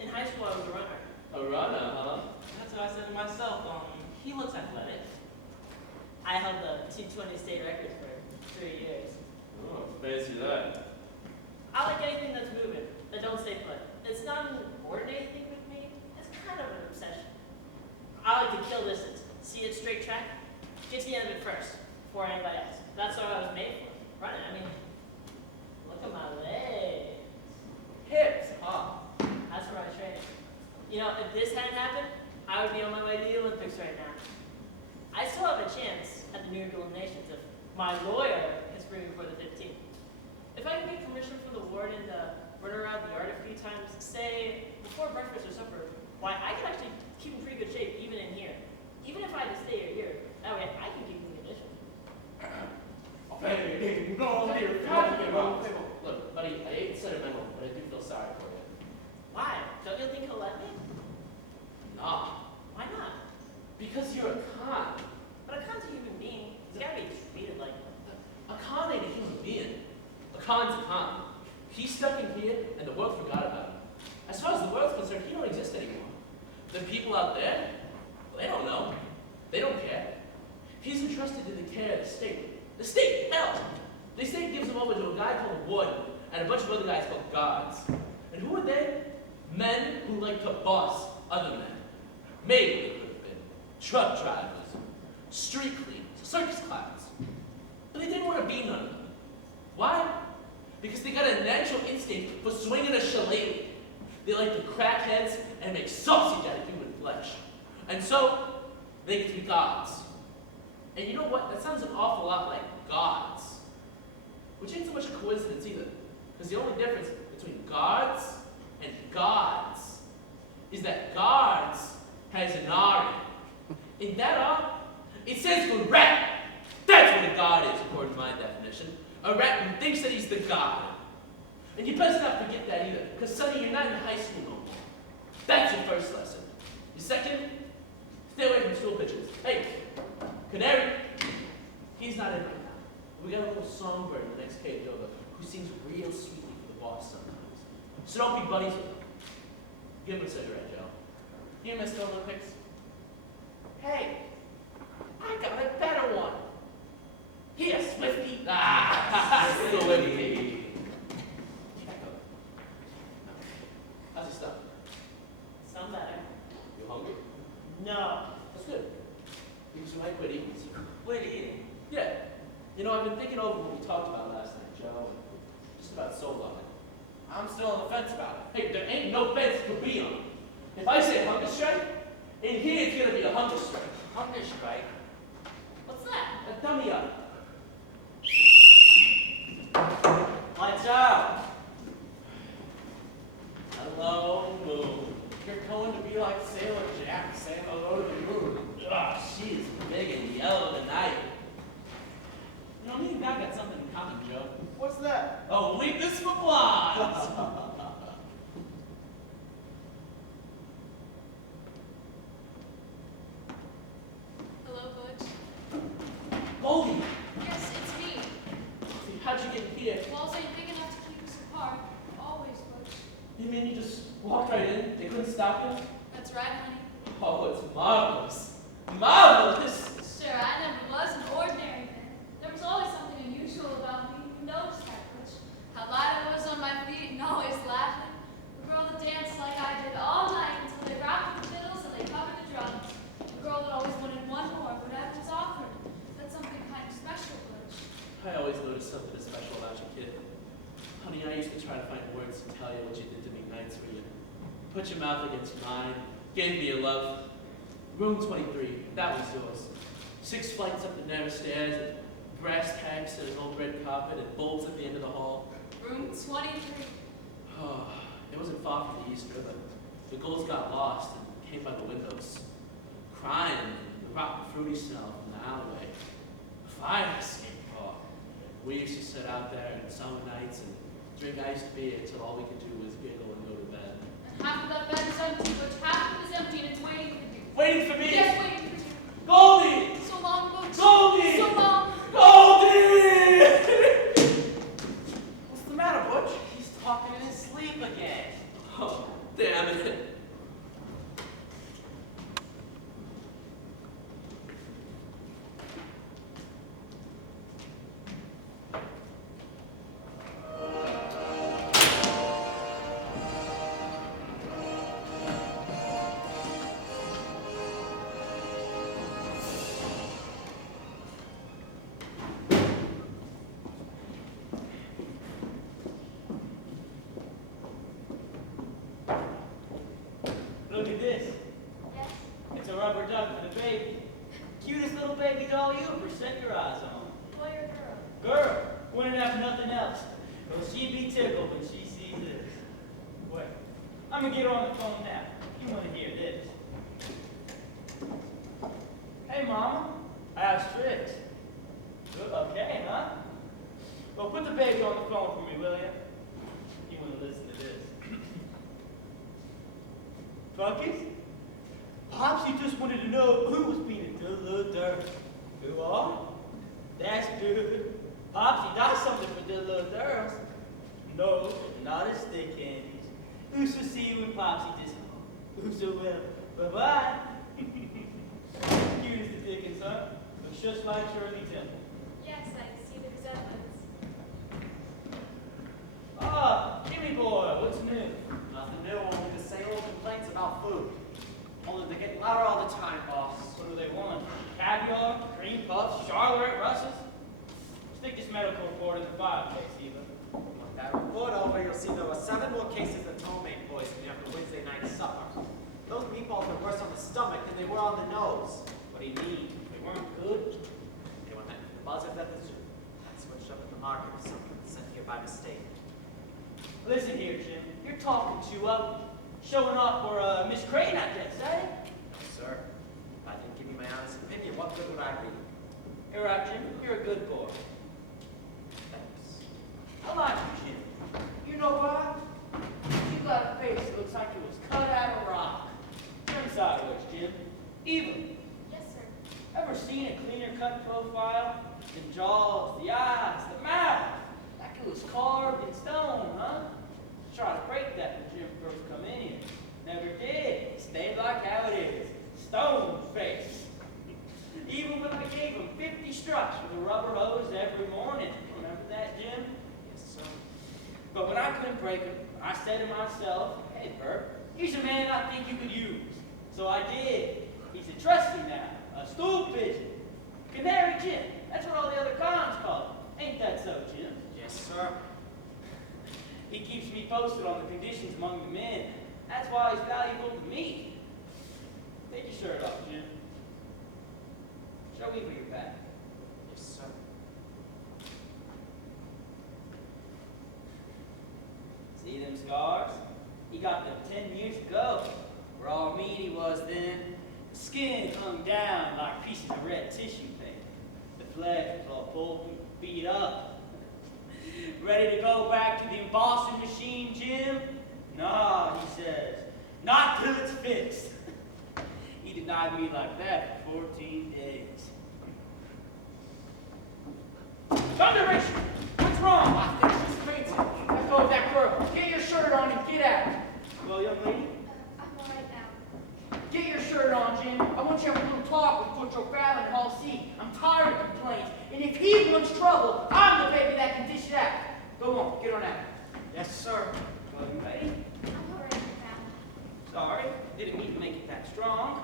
In high school, I was a runner. A runner, huh? That's what I said to myself. He looks athletic. I held the 220 state record for 3 years. Oh, fancy that. I like anything that's moving, that don't stay put. It's not an ordinary thing with me. It's kind of an obsession. I like to kill distance. See it straight track? Get to the end of it first, before anybody else. That's what I was made for. Running. I mean, look at my legs. Hips, huh? That's where I train. You know, if this hadn't happened, I would be on my way to the Olympics right now. I still have a chance at the New York Eliminations if my lawyer can spring me before the 15th. If I can get permission from the warden to run around the yard a few times, say, before breakfast or supper, why, I can actually keep in pretty good shape even in here. Even if I had to stay here, that way I can keep in condition. Hey, no, here, look, buddy, I ain't sentimental, but I do feel sorry for you. Why? Don't you think he'll let me? Nah, Why not? because you're a con. But a con's a human being. He's gotta be treated like one. A con ain't a human being. A con's a con. He's stuck in here, and the world forgot about him. As far as the world's concerned, he don't exist anymore. The people out there, well, they don't know. They don't care. He's entrusted to the care of the state. The state, hell! The state gives him over to a guy called a warden, and a bunch of other guys called guards. And who are they? Men who like to boss other men. Maybe they could have been truck drivers, street cleaners, circus clowns. But they didn't want to be none of them. Why? Because they got a natural instinct for swinging a shillelagh. They like to crack heads and make sausage out of human flesh. And so, they get to be gods. And you know what? That sounds an awful lot like gods. Which ain't so much a coincidence either. Because the only difference between gods and gods is that gods has an R in it. In that R, it stands for rat. That's what a god is, according to my definition. A rat who thinks that he's the god. And you best not forget that either, because Sonny, you're not in high school no more. That's your first lesson. Your second, stay away from stool pigeons. Hey, Canary, he's not in right now. We got a little songbird in the next cage over who sings real sweetly for the boss sometimes. So don't be buddies with him. Give him a cigarette, Joe. You Mr. Olympics? Hey, I got a better one. Here, Swifty. Swifty. How's your stuff? Some better. You hungry? No. That's good. Because you might quit eating soon. Quit eating. Yeah. You know, I've been thinking over what we talked about last night, Joe, and just about solo. I'm still on the fence about Hey, there ain't no fence to be on. If I say hunger strike, in here it's gonna be a hunger strike. it. Hunger strike. What's that? A dummy up. Lights out. Hello, moon. You're going to be like Sailor Jack saying hello to the moon. Ah, she is big and yellow tonight. You know, me and God got something in common, Joe. What's that? A weakness for blondes. Hello, Butch. Goldie, Yes, it's me. how'd you get in here? Walls ain't big enough to keep us apart. Always, Butch. You mean you just walked right in? They couldn't stop you? That's right, honey. Oh, it's marvelous. Marvelous! Sure, I never was an ordinary man. There was always something unusual about me. You noticed that, Butch. How light I was on my feet and always laughing. The girl that danced like I did all night until they rocked the fiddles and they covered the drums. The girl that always wanted one more, whatever was offered. That's something kind of special, Butch. I always noticed something special about your kid. Honey, I used to try to find words to tell you what you did to me nights where you put your mouth against mine, gave me your love. Room 23, that was yours. 6 flights up the narrow stairs, and brass tacks and an old red carpet, and bulbs at the end of the hall. Room 23. Oh, it wasn't far from the East River. The goals got lost and came by the windows, crying in the rotten fruity smell from the alleyway. Fire escape park. We used to sit out there in summer nights and drink iced beer till all we could do was giggle and go to bed. And half of that bed is empty, but half of it is empty and it's waiting for you. Waiting for me! Yes, waiting for you. Goldie! So long ago. Goldie! So long. Goldie! What's the matter, Butch? He's talking in his sleep again. Oh, damn it. Look at this. Yes. It's a rubber duck for the baby. Cutest little baby doll you ever set your eyes on. Boy or girl? Girl, wouldn't have nothing else. Well, she'd be tickled when she sees this. Wait, I'm gonna get her on the phone now. You wanna hear this? Hey, Mama, I have tricks. Good, okay, huh? Well, put the baby on the phone for me, will ya? You wanna listen to this? Buckets? Popsy just wanted to know who was being a good little dirt. Who are? That's good. Popsy does something for the little girls. No, not as stick candies. Who shall see you when Popsy this home? Who so will? Bye-bye. Cute as the Dickens, huh? Looks just like Shirley Temple. Yes, I see the resemblance. Ah, Jimmy boy, what's new? Nothing new, only the same old complaints about food. Only they get louder all the time, boss. What do they want? Caviar, cream puffs, Charlotte Russes? Stick this medical report in the fireplace, Eva. With that report over, you'll see there were 7 more cases of ptomaine poisoning after Wednesday night supper. Those meatballs were worse on the stomach than they were on the nose. What do you mean? They weren't good? They were meant for the buzzards at the zoo. I switched up in the market for something sent here by mistake. Listen here, Jim. You're talking to, showing off for, Miss Crane, I guess, eh? No, sir. If I didn't give you my honest opinion, what good would I be? You're right, Jim. You're a good boy. Thanks. I like you, Jim. You know what? You got a face that looks like it was cut out of rock. Turn sideways, Jim. Eva, Yes, sir. ever seen a cleaner cut profile? The jaws, the eyes, the mouth. Like it was carved in stone, huh? Try to break that when Jim first come in here. Never did. It stayed like how it is. Stone face. Even when I gave him 50 strikes with a rubber hose every morning. Remember that, Jim? Yes, sir. But when I couldn't break him, I said to myself, hey, Bert, he's a man I think you could use. So I did. He's a trusty now, a stool pigeon, canary Jim. That's what all the other cons call him. Ain't that so, Jim? Yes, sir. He keeps me posted on the conditions among the men. That's why he's valuable to me. Take your shirt off, Jim. Show me where you're back. Yes, sir. See them scars? He got them 10 years ago. Raw meat he was then. The skin hung down like pieces of red tissue paper. The flesh was all pulled and beat up. Ready to go back to the embossing machine, Jim? Nah, he says. Not till it's fixed. He denied me like that for 14 days. Thunder Richard! What's wrong? I think she's fainted. Let go of that girl. Get your shirt on and get out. Well, young lady, I'm all right now. get your shirt on, Jim. I want you to have a little talk with Butch O'Fallon in Hall C. I'm tired of complaints. And if he wants trouble, I'm the baby that can dish it out. Go on, get on out. Yes, sir. Well, you ready? I'm all right now. Sorry, didn't mean to make it that strong.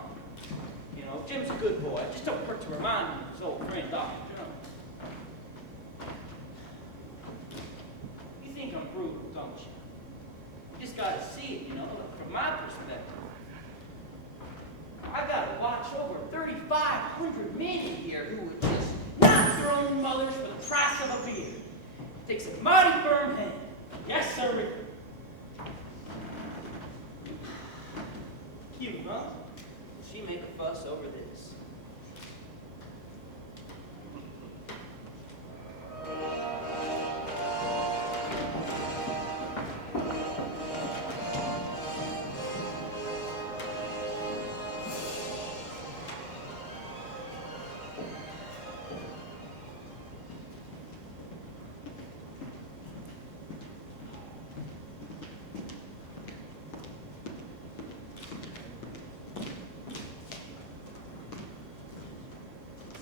You know, Jim's a good boy. It just don't hurt to remind him of his old friend, Dr. Jones. You think I'm brutal, don't you? You just gotta see it, you know, from my perspective. I gotta watch over 3,500 men in here who would just knock their own mothers for the price of a beer. Takes a mighty firm hand. Yes, sir. Cute, huh? she make a fuss over this?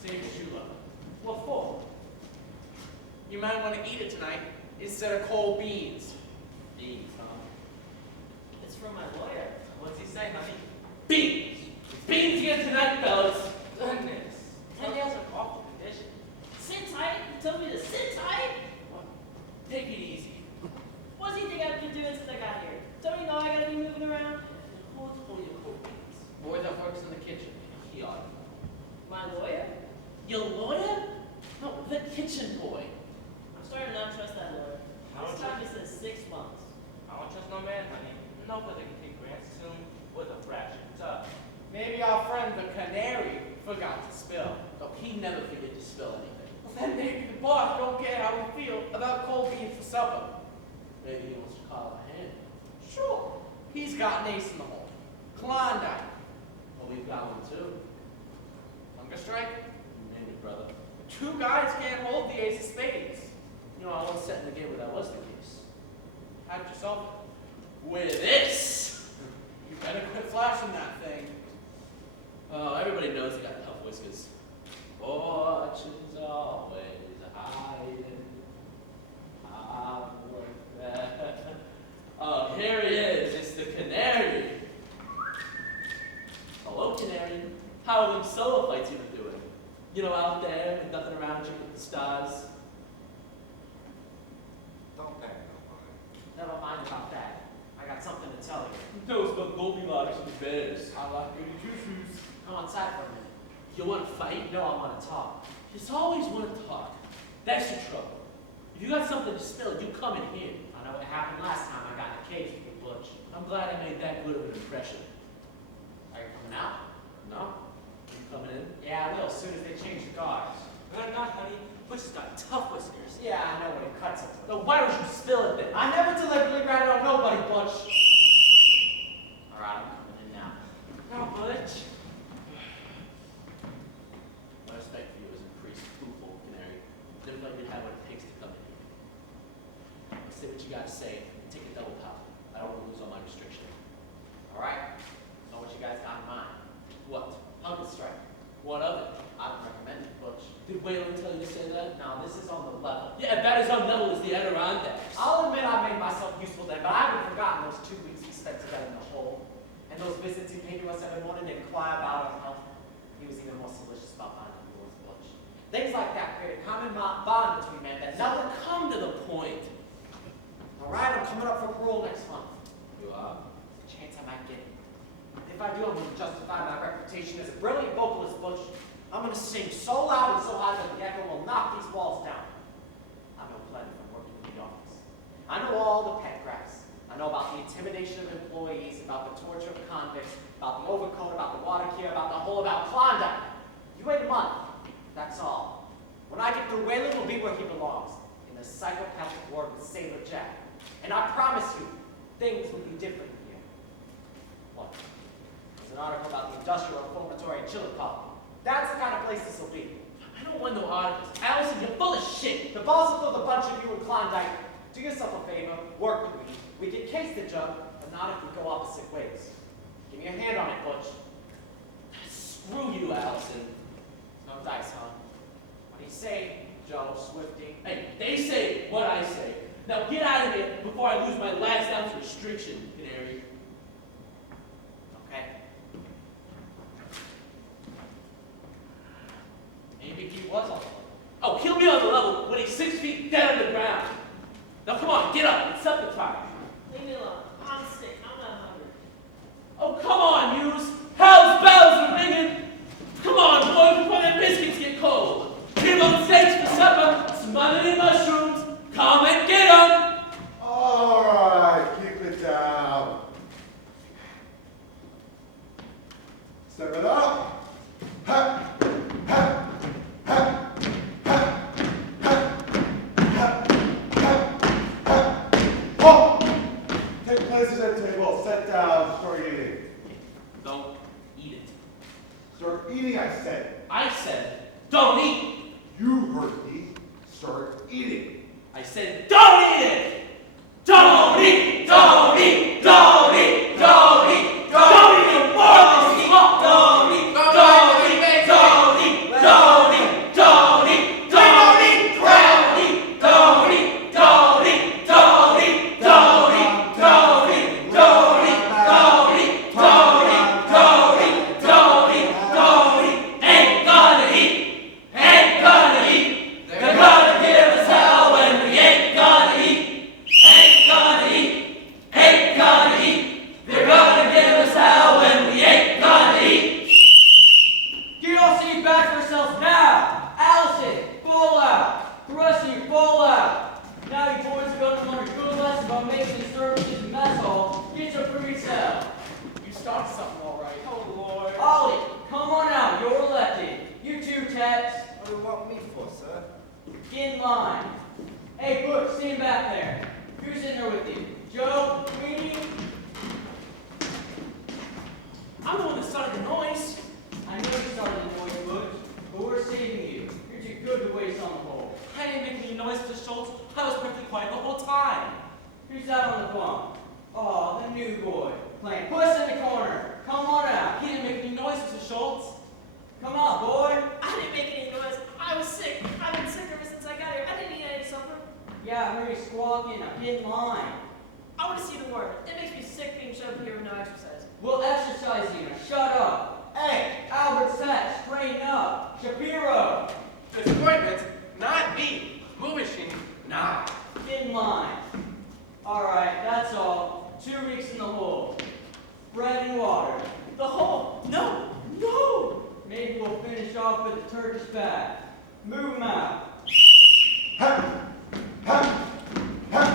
Save Shula. What for? You might want to eat it tonight instead of cold beans. Beans, huh? It's from my lawyer. What's he say, honey? Beans! Beans again tonight, fellas! Goodness. 10 nails are awful condition. Sit tight? You told me to sit tight? What? Take it easy. What does he think I've been doing since I got here? Don't you know I gotta be moving around? Who's for your cold beans? Boy that works in the kitchen. He ought to know. My lawyer? Your lawyer? No, the kitchen boy. I'm starting to not trust that lawyer. This time he says 6 months. I don't trust no man, honey. Nobody can take grants to him with a fraction. Tough. Maybe our friend the canary forgot to spill. Oh, he never forget to spill anything. Well, then maybe the boss don't care how we feel about cold beans for supper. Maybe he wants to call a hand. Sure. He's got an ace in the hole. Klondike. Well, we've got one too. Hunger strike. You name it, brother. Two guys can't hold the ace of spades. You know, I once sat in the game where that was the case. How'd you solve it? With this! You better quit flashing that thing. Oh, everybody knows he got tough whiskers. Fortune's always hiding. Oh, here he is. It's the canary. Hello, canary. How are them solo fights you been doing? You know, out there with nothing around you but the stars. Don't thank nobody. Never mind about that. I got something to tell you. Tell us about Goldilocks and the bears. I like goody two-shoes. Come on inside for a minute. You want to fight? No, I want to talk. You just always want to talk. That's your trouble. If you got something to spill, you come in here. I know what happened last time I got in a cage with Butch. I'm glad I made that good of an impression. Are you coming out? No? You coming in? Yeah, I will, as soon as they change the guards. Not, honey. Butch has got tough whiskers. Yeah, I know when it cuts it. No, why don't you spill it then? I never deliberately ratted on nobody, Butch. Alright, I'm coming in now. No, Butch. My respect for you as a priest, truthful canary. Never thought you'd have what it takes to come in here. Now say what you got to say and take a double pop. I don't want to lose all my restriction. Alright? Know what you guys got in mind. What? Hunger strike. What of it? I don't recommend it, Butch. Did Whalen tell you to say that? Now, this is on the level. Yeah, about as on level as the Adirondacks. I'll admit I made myself useful then, but I haven't forgotten those 2 weeks we spent together in the hole. And those visits he paid to us every morning to inquire about our health. He was even more solicitous about mine than he was Butch. Things like that create a common bond between men that Now nothing. come to the point. Alright, I'm coming up for parole next month. You are? There's a chance I might get it. If I do, I'm going to justify my reputation as a brilliant vocalist, Butch. I'm going to sing so loud and so high that the echo will knock these walls down. I know plenty from working in the office. I know all the pet graphs. I know about the intimidation of employees, about the torture of convicts, about the overcoat, about the water cure, about the whole about Klondike. You wait a month. That's all. When I get through, Whalen will be where he belongs, in the psychopathic ward with Sailor Jack. And I promise you, things will be different here. What? There's an article about the industrial reformatory in Chillicothe. That's the kind of place this will be. I don't want no articles. Allison, you're full of shit. The boss will throw the bunch of you in Klondike. Do yourself a favor, work with me. We can case the jug, but not if we go opposite ways. Give me a hand on it, Butch. Screw you, Allison. No dice, huh? What do you say, Joe Swifty? Hey, they say what I say. Now get out of here before I lose my last ounce restriction, canary. Okay. Maybe he was on the level. Oh, he'll be on the level when he's 6 feet dead on the ground. Now come on, get up. It's supper time. Leave me alone. I'm sick. I'm not hungry. Oh, come on, yous. Hell's bells are ringing. Come on, boys, before the biscuits get cold. T-bone steaks for supper, some onion mushrooms. Come and get 'em. All right, keep it down. Step it up. Ha, ha, ha, ha, ha, ha, ha, ha. Halt! Take places at table. Sit down. Start eating. Don't eat it. Start eating, I said. I said, don't eat. You heard me. Start eating. I said, don't eat it. Don't eat. Don't eat. Don't eat. Don't eat. Don't eat more than this. Don't eat. Don't eat. Don't eat. Don't eat. Don't eat. Don't eat. Don't eat. Don't eat. Don't eat. Don't eat. Don't eat. Don't eat. Don't eat. Don't eat. Don't eat. Don't eat. Don't eat. Don't eat. Ain't gonna eat. Ain't gonna eat. They're gonna give us hell when we ain't gonna eat. Ain't gonna eat. Ain't gonna eat. They're gonna give us hell when we ain't gonna eat. Do you all see back for yourselves now? Allison, full out. The rest of you, full out. Now you boys are going to learn a good lesson about making the services in mess hall. Get your free cell. You started something all right. Oh, Lord. Ollie, come on out. You're elected. You too, Tex. What do you want me for, sir? Get in line. Hey, Butch, stand back there. Who's in there with you? Joe, Queenie? I'm the one that started the noise. I know you started the noise, Butch, but we're saving you. You're too good to waste on the whole. I didn't make any noise, Mr. Schultz. I was perfectly quiet the whole time. Who's out on the bump? Oh, the new boy. Playing puss in the corner. Come on out. He didn't make any noise, Mr. Schultz. Come on, boy. I didn't make any noise. I was sick. I've been sick ever since I got here. I didn't eat any supper. Yeah, I heard you squawking. Now get in line. I want to see the word. It makes me sick being shoved here with no exercise. We'll exercise you. Now shut up. Hey, Albert Sachs, straighten up. Shapiro, Disappointment, not me. Movie machine, nah. get in line. All right, that's all. 2 weeks in the hole. Bread and water. The hole. No. No. Maybe we'll finish off with a Turkish bath. Move 'em out. Ha, ha, ha.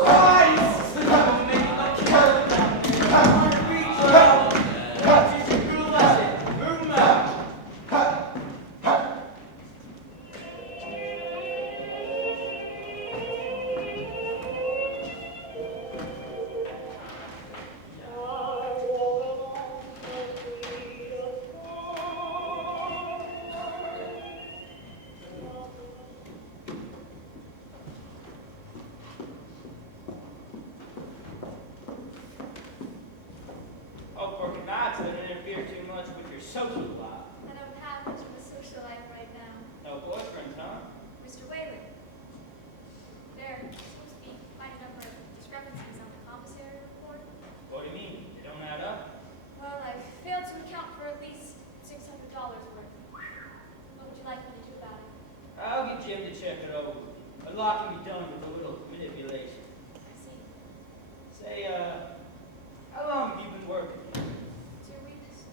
Christ! This is gonna make you kill it down there. On your feet, Joe. That's just a good lesson. Move 'em out. Ha, ha. Hope for not to interfere too much with your social life. I don't have much of a social life right now. No boyfriends, huh? Mr. Whaley. There seems to be quite a number of discrepancies on the commissary report. What do you mean? They don't add up. Well, I failed to account for at least $600 worth. What would you like me to do about it? I'll get Jim to check it over. A lot can be done with a little manipulation. I see. Say, how long have you been working? 2 weeks.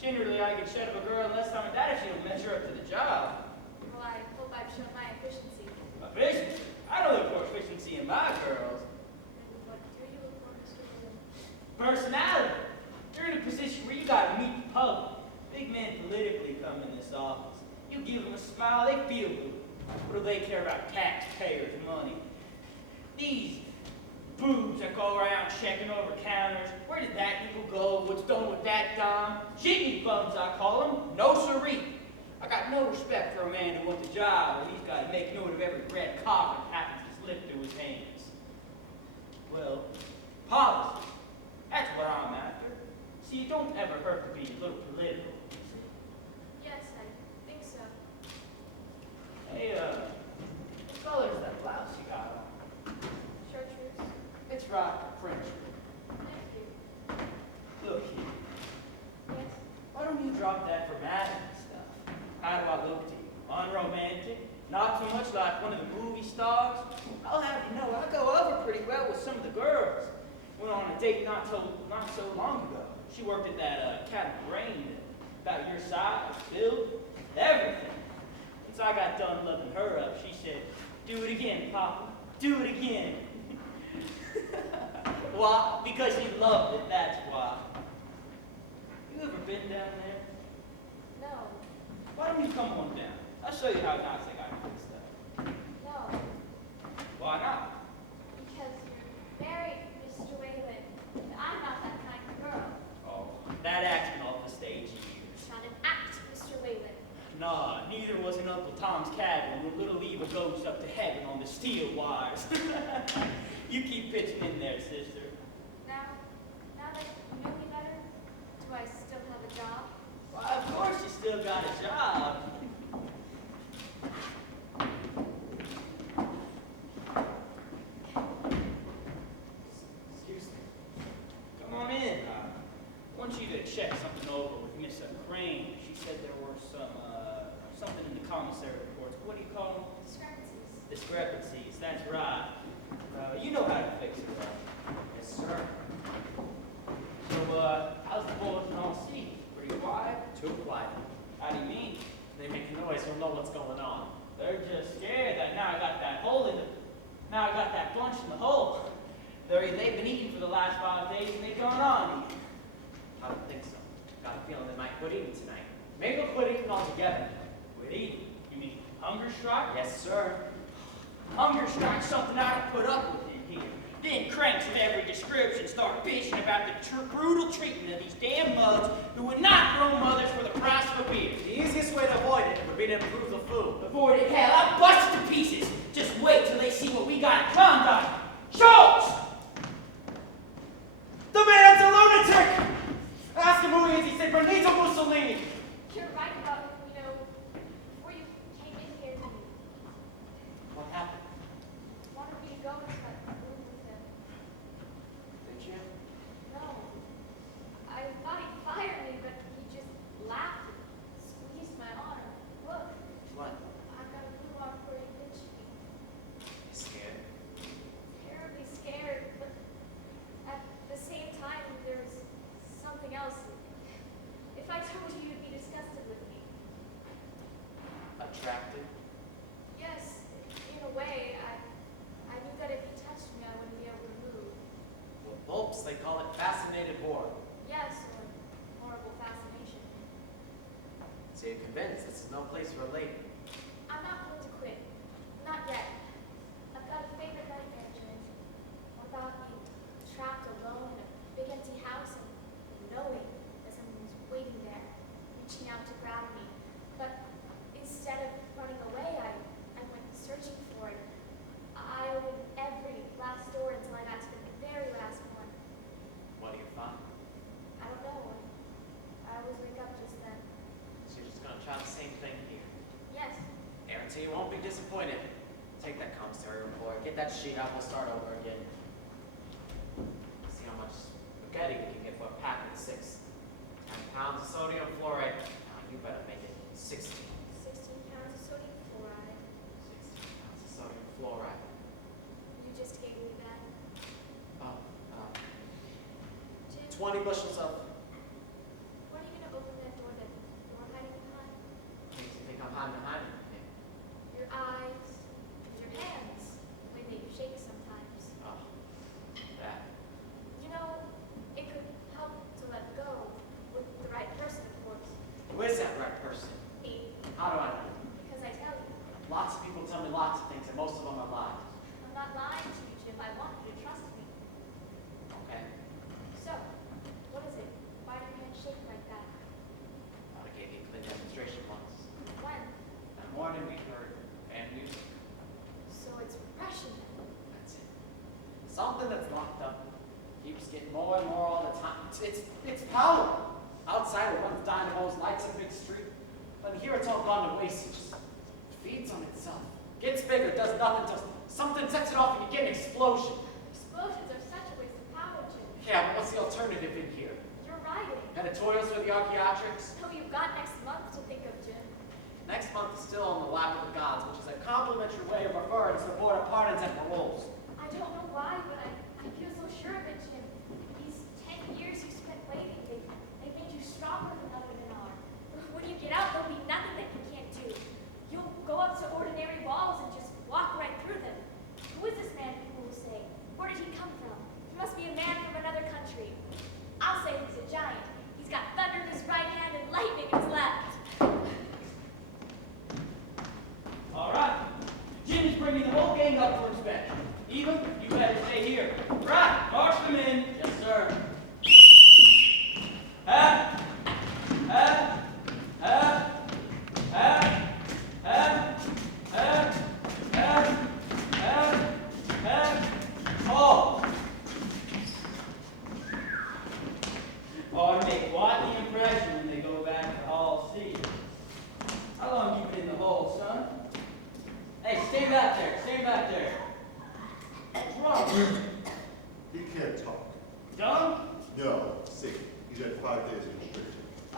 Generally, I get shut of a girl in less time than that if she don't measure up to the job. Well, I hope I've shown my efficiency. Efficiency? I don't look for efficiency in my girls. And what do you look for, Mr. Whaley? Personality. You're in a position where you gotta meet the public. Big men politically come in this office. You give them a smile, they feel good. What do they care about taxpayers' money? These boobs that go around checking over counters. Where did that nickel go? What's done with that dime? Jiggy funds, I call them. No siree. I got no respect for a man who wants a job and he's got to make note of every red cock that happens to slip through his hands. Well, policy. That's what I'm after. See, it don't ever hurt to be a little political. Yes, I think so. Hey, what color is that blouse you got on? Chartreuse. It's right, French. Thank you. Look here. Yes. Why don't you drop that formality stuff? How do I look to you? Unromantic? Not so much like one of the movie stars? I'll have you know, I go over pretty well with some of the girls. Went on a date not so long ago. She worked at that cat brain about your size, build, everything. Once I got done loving her up, she said, "Do it again, Papa. Do it again." Why? Because she loved it, that's why. You ever been down there? No, Why don't you come on down? I'll show you how nice I got it fixed up. no, Why not? because you're married, Mr. Whalen, and I'm not that kind of girl. Oh, that act's been off the stage years. It's not an act, Mr. Whalen. Nah, neither was in Uncle Tom's cabin when little Eva goes up to heaven on the steel wires. You keep pitching in there, sister. Now that you know me better, do I still have a job? Why, of course you still got a job. Excuse me. Come on in. I want you to check something over with Miss Crane. She said there were something in the commissary reports. What do you call them? Discrepancies. Discrepancies, that's right. You know how to fix it, right? Yes, sir. So, how's the boys and all see? Pretty quiet? Too quiet. How do you mean? They make a noise, you'll know what's going on. They're just scared that now I got that hole in the, now I got that bunch in the hole. They've been eating for the last 5 days and they've gone on eating. I don't think so. Got a feeling they might quit eating tonight. Maybe they'll quit eating altogether. Quit eating? You mean hunger strike? Yes, sir. Hunger strike's something I don't put up with in here. Then cranks of every description start bitching about the brutal treatment of these damn mugs who would not grow mothers for the price of a beer. The easiest way to avoid it would be to improve the food. Avoid it, hell, I'll bust it to pieces. Just wait till they see what we got at Klondike. Schultz! The man's a lunatic! Ask him who he is. He said Benito Mussolini. You're right about, before you came in here, you What happened? wanted me to go into that room with him. Did you? No. I thought he'd fire me, but he just laughed and squeezed my arm. Look, What? I've got a blue mark where he pinched me. You scared? Terribly scared, but at the same time, there was something else. If I told you, you'd be disgusted with me. Attracted? Yes, in a way, I knew that if he touched me, I wouldn't be able to move. Well, Volps, they call it fascinated whore. Yes, or horrible fascination. So you're convinced this is no place for a lady? I'm not going to quit. Not yet. I've got a favorite nightmare, Jim. One about being trapped alone in a big empty house and knowing that someone was waiting there, reaching out to grab me. But instead of running away, I went searching for it. I opened every last door until I got to the very last one. What do you find? I don't know. I always wake up just then. So you're just gonna try the same thing here. Yes. Guarantee you won't be disappointed. Take that commissary report, get that sheet out, we'll start over again. See how much spaghetti we can get for a pack of 6. 10 pounds of sodium fluoride. Now you better make it 16. 16 pounds of sodium chloride. 16 pounds of sodium fluoride. You just gave me that. Oh, Jim, 20 bushels of. when are you going to open that door that you're hiding behind? Makes you think I'm hiding behind it. Your eyes, your hands, the way they shake sometimes. Oh, that. You know, it could help to let go with the right person, of course. Who is that right person? Me, How do I know? because I tell you. Lots of people tell me lots of things, and most of them are lies. I'm not lying to you, Jim. I want you to trust me. Okay? So, what is it? Why do your hands shake like that? Thought I gave you a clear demonstration once. When? That morning we heard band music. So it's Russian. That's it. Something that's locked up keeps getting more and more all the time. It's power. Outside it runs dynamos, lights a big street. But here it's all gone to waste. It just feeds on itself. Gets bigger, does nothing, does something sets it off and you get an explosion. Explosions are such a waste of power, Jim. Yeah, but what's the alternative in here? You're rioting. Editorials for the archaeotrics? So you've got next month to think of, Jim. Next month is still on the lap of the gods, which is a complimentary way of referring to the Board of Pardons and Paroles. I don't know why, but I feel so sure of it, Jim. These 10 years you spent waiting, they made you stronger than other men are. When you get out, there'll be nothing that you can't do. You'll go up to ordinary walls and just walk right through them. Who is this man, people will say? Where did he come from? He must be a man from another country. I'll say he's a giant. He's got thunder in his right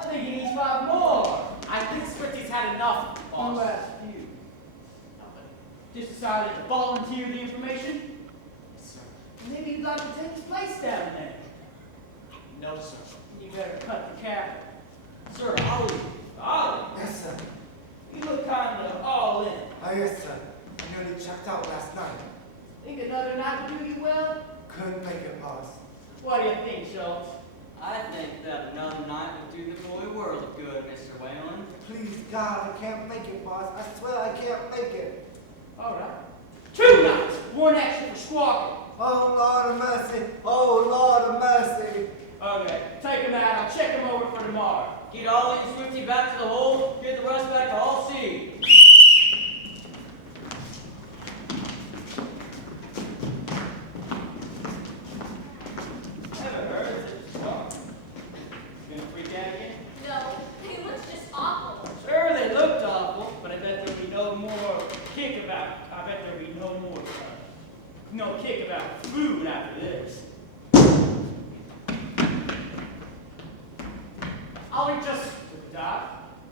think he needs 5 more. I think Swifty's had enough, Who boss. asked you? Nobody. Just decided to volunteer the information? Yes, sir. Maybe you'd like to take his place down there. No, sir. You better cut the cap. Sir, Ollie. Ollie, Yes, sir. you look kind of all in. Oh, yes, sir. I nearly checked out last night. Think another night would do you well? Couldn't make it, boss. What do you think, Schultz? I think that another night would do the boy a world of good, Mr. Whalen. Please, God, I can't make it, boss. I swear I can't make it. All right. 2 nights, 1 extra for squawking. Oh, Lord of mercy. Oh, Lord of mercy. Okay, take him out. I'll check him over for tomorrow. Get Ollie and Swifty back to the hold, get the rest back to all sea. Never heard of it. Well, gonna freak out again? No, he looks just awful. Sure, they looked awful, but I bet there'll be no more kick about. I bet there'll be no kick about food after this. Ollie just... Die?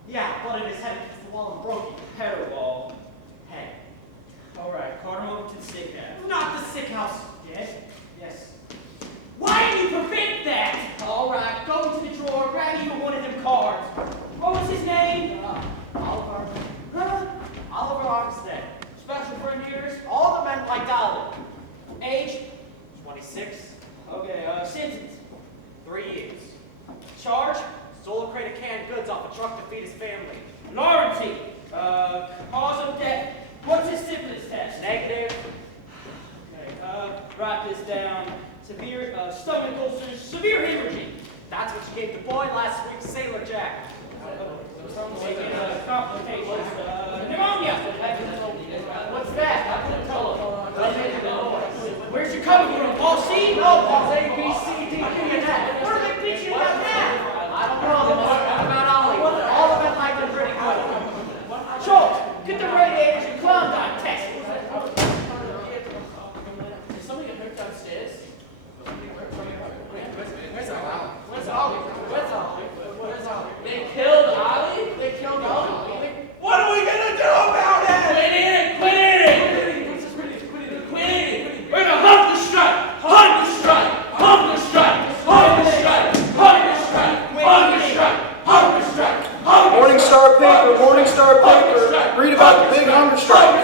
Yeah, butted his head against the wall and broke it. Head or wall? Head. All right, cart him over to the sick house. Not the sick house. Yes? Yes. Why did you prevent that? All right, go into the drawer, grab either one of them cards. What was his name? Oliver. Huh? Oliver Armstead. Special friend of yours? All the men liked Oliver. Age? 26. Okay, sentence. 3 years. Charge? Stole a crate of canned goods off a truck to feed his family. Minority. Cause of death. What's his syphilis test? Negative. Okay, write this down. Severe, stomach ulcers, severe hemorrhaging. That's what you gave the boy last week, Sailor Jack. Complications. Pneumonia. What's that? Where's your coming from? Paul C? No, Paul's A, B, C, D, E, and F. What are they teaching about that? I don't know. What about Ollie? All of them liked him pretty good. Schultz, get the radiators and Klondike test. Did somebody get hurt downstairs? Where's Ollie? Where's Ollie? Where's Ollie? Where's Ollie? They killed Ollie? They killed Ollie. What are we gonna do about it? Quit eating! Quit eating! Quit eating! We're gonna hunger strike! Hunger strike! Hunger strike! Hunger strike! Hunger strike! Hunger strike! Hunger strike! Morning Star paper, Morning Star paper. Read about the big hunger strike.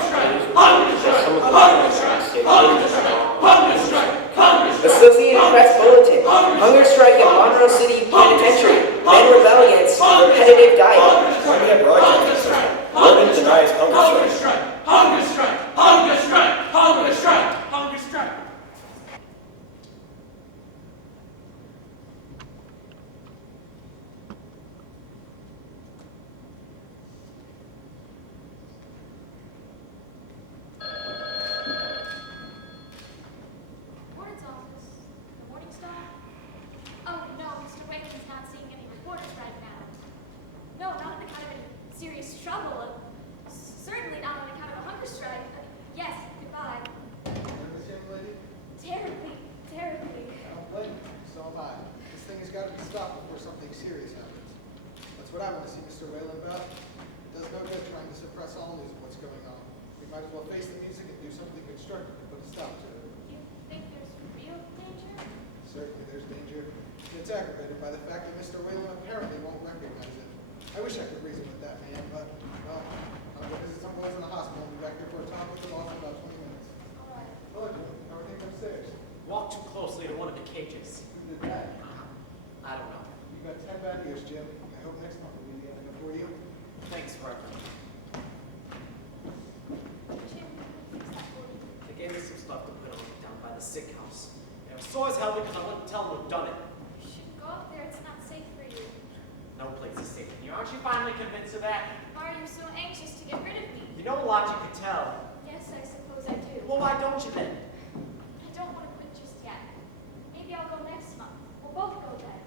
Associated Press Bulletin. Hunger strike in Monroe City Penitentiary. Men rebel against repetitive diet. Army broadcast. Morgan denies hunger strike. Hunger strike! Hunger strike! Hunger strike! Hunger strike! Warden's office. The Morning Star? Oh, no, Mr. Whalen's not seeing any reporters right now. No, not on account of any serious trouble. Certainly not on account of a hunger strike. Yes, goodbye. Nervous, young lady? Terribly, terribly. I don't blame you. So am I. This thing has got to be stopped before something serious happens. That's what I want to see Mr. Whalen about. It does no good trying to suppress all news of what's going on. We might as well face the music and do something constructive to put a stop to it. You think there's real danger? Certainly there's danger. And it's aggravated by the fact that Mr. Whalen apparently won't recognize it. I wish I could reason with that man, but, well, I'll go visit some boys in the hospital and be back there for a talk with them all in about 20 minutes. All right. Hello, Jim. How are things upstairs? Walk too closely to one of the cages. Who did that? I don't know. You've got 10 bad years, Jim. I hope next month will be the end for you. Thanks, Reverend. Jim, fix that for you. They gave me some stuff to put on down by the sick house. And it was sore as hell because I wouldn't tell them who'd done it. You shouldn't go up there. It's not safe for you. No place is safe in here. Aren't you finally convinced of that? Why are you so anxious to get rid of me? You know a lot you could tell. Yes, I suppose I do. Well, why don't you then? I don't want to quit just yet. Maybe I'll go next month. We'll both go then.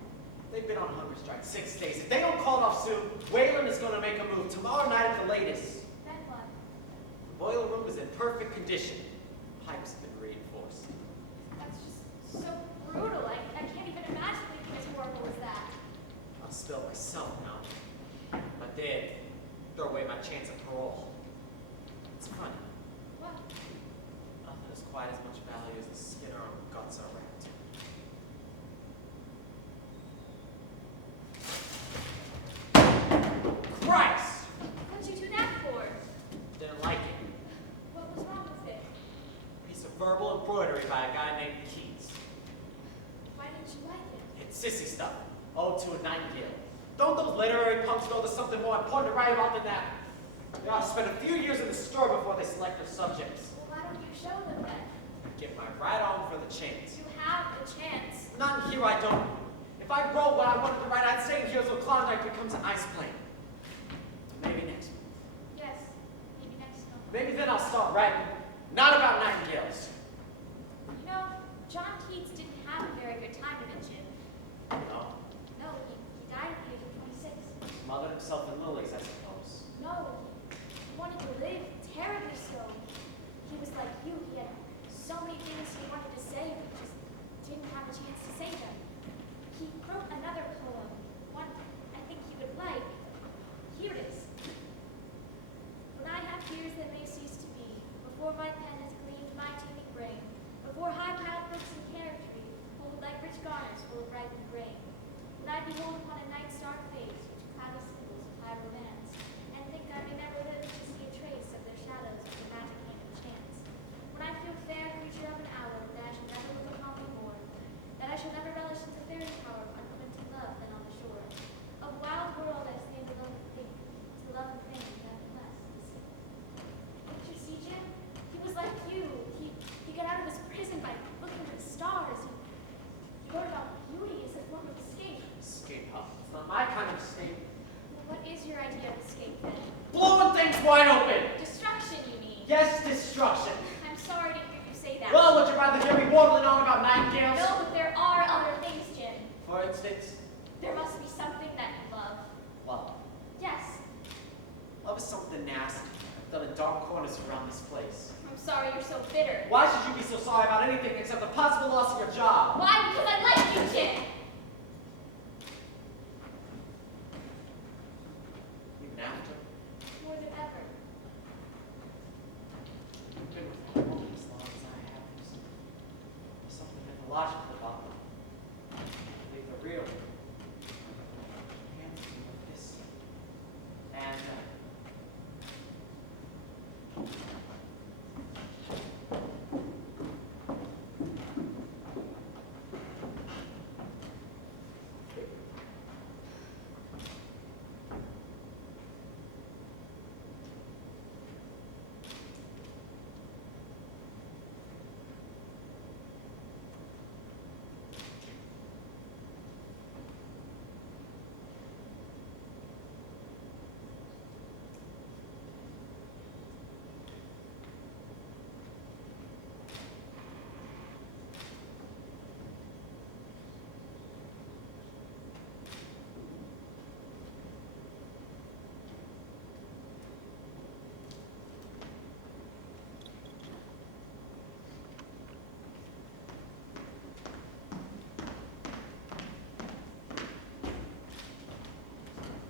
They've been on hunger strike 6 days. If they don't call it off soon, Whalen is going to make a move tomorrow night at the latest. Then what? The boiler room is in perfect condition. Pipes have been reinforced. That's just so brutal. I can't even imagine anything as horrible as that. Us spill myself now. But did throw away my chance of parole. It's funny. What? Nothing has quite as much value as the skin or guts are wrapped. Christ! What'd you do that for? Didn't like it. What was wrong with it? Piece of verbal embroidery by a guy named Keats. Why didn't you like it? It's sissy stuff. Ode to a Nightingale. Don't those literary punks know there's something more important to write about than that? They ought to spend a few years in the store before they select their subjects. Well, why don't you show them then? Get my right arm for the chance. You have the chance. Not here, I don't. If I wrote what I wanted to write, I'd say Heroes of Klondike becomes an ice plane. Maybe next month. Yes, maybe next month. Maybe then I'll start writing. Not about Nightingales. You know, John Keats didn't have a very good time of it, Jim. No. No, he died at the age of 26. Smothered himself in lilies, I suppose. No, he wanted to live terribly so. He was like you. He had so many things he wanted to say, but just didn't have a chance to say them. He wrote another poem, one I think you would like. Here it is. When I have years that may cease to be, before my pen has gleamed my teeming brain, before high-piled books and carriage hold like rich garners full of ripened grain, when I behold upon a night's dark face which cloudy symbols of high romance, and think I may never live to see a trace of their shadows of the magic hand of chance, when I feel fair creature of an hour that I shall never look upon me more, that I shall never relish into fairy power of unlimited love than on the shore, of wild world I stand alone and think, to love and think nothing less to see. Don't you see, Jim? He was like you. He got out of his prison by looking at the stars. He wrote about beauty as a form of escape. Escape, huh? It's not my kind of escape. Well, what is your idea of escape then? Blowing things wide open! Destruction, you mean? Yes, destruction. I'm sorry to hear you say that. Well, would you rather hear me warbling on about Nightingales? No, but there are other things, Jim. For instance, There must be something that you love. love. Yes. Love is something nasty. I've done in dark corners around this place. I'm sorry you're so bitter. Why should you be so sorry about anything except the possible loss of your job? Why? Because I like you, Jim. Even after? More than ever. You've been with that woman as long as I have. There's something mythological about them. I believe they're real. Hands like this. And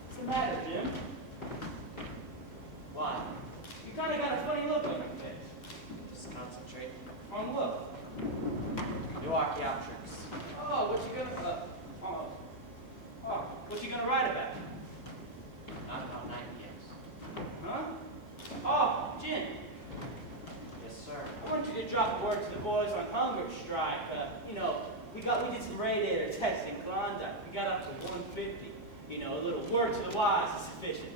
What's the matter, Jim? why? You kind of got a funny look on your face. Just concentrate. On what? New Archaeopteryx. Oh, what you gonna write about? Not about Nightingales. Huh? Oh, Jim, Yes, sir. I want you to drop a word to the boys on hunger strike. We did some radiator tests in Klondike. We got up to 150. A little word to the wise is sufficient.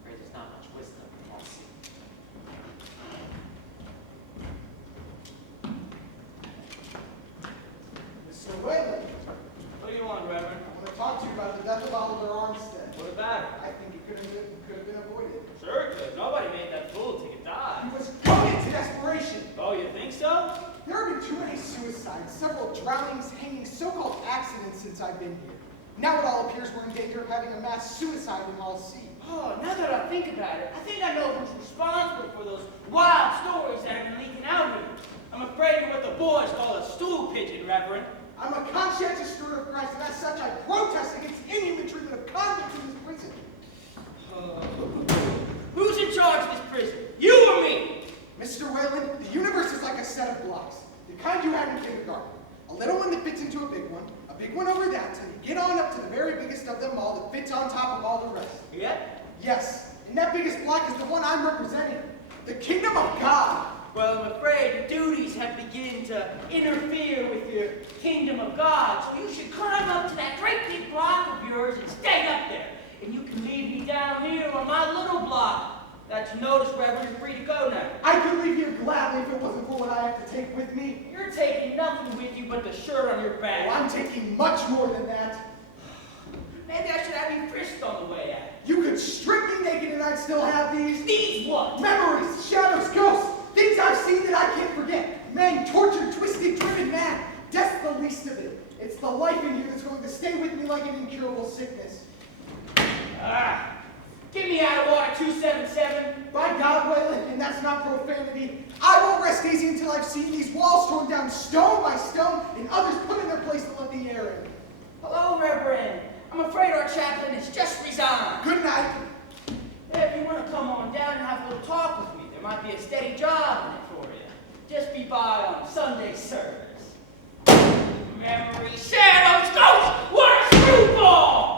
Afraid there's not much wisdom in that sea. Mr. Whalen, What do you want, Reverend? I want to talk to you about the death of Oliver Armstead. What about it? I think it could have been avoided. Sure it could. Nobody made that fool take a dive. He was goaded to desperation. Oh, you think so? There have been too many suicides, several drownings, hangings, so-called accidents since I've been here. Now it all appears we're in danger of having a mass suicide in Hall C. Oh, now that I think about it, I think I know who's responsible for those wild stories that have been leaking out here. I'm afraid of what the boys call a stool pigeon, Reverend. I'm a conscientious steward of Christ, and as such, I protest against inhuman treatment of convicts in this prison. Who's in charge of this prison? You or me? Mr. Whalen, the universe is like a set of blocks, the kind you had in kindergarten. A little one that fits into a big one over that, till you get on up to the very biggest of them all that fits on top of all the rest. Yeah? Yes, and that biggest block is the one I'm representing, the kingdom of God. Well, I'm afraid your duties have begun to interfere with your kingdom of God, so you should climb up to that great big block of yours and stay up there. And you can leave me down here on my little block. That's notice wherever you're free to go now. I could leave here gladly if it wasn't for what I have to take with me. You're taking nothing with you but the shirt on your back. Oh, I'm taking much more than that. Maybe I should have you frisked on the way out. You could strip me naked and I'd still have these. These what? Memories, shadows, ghosts, things I've seen that I can't forget. Men tortured, twisted, driven mad. Death's the least of it. It's the life in here that's going to stay with me like an incurable sickness. Get me out of water 277. By God, Whalen, and that's not profanity, I won't rest easy until I've seen these walls torn down stone by stone and others put in their place to let the air in. Hello, Reverend. I'm afraid our chaplain has just resigned. Good night. If you want to come on down and have a little talk with me, there might be a steady job in it for you. Just be by on Sunday service. Memory, shadows, ghosts, what a screwball!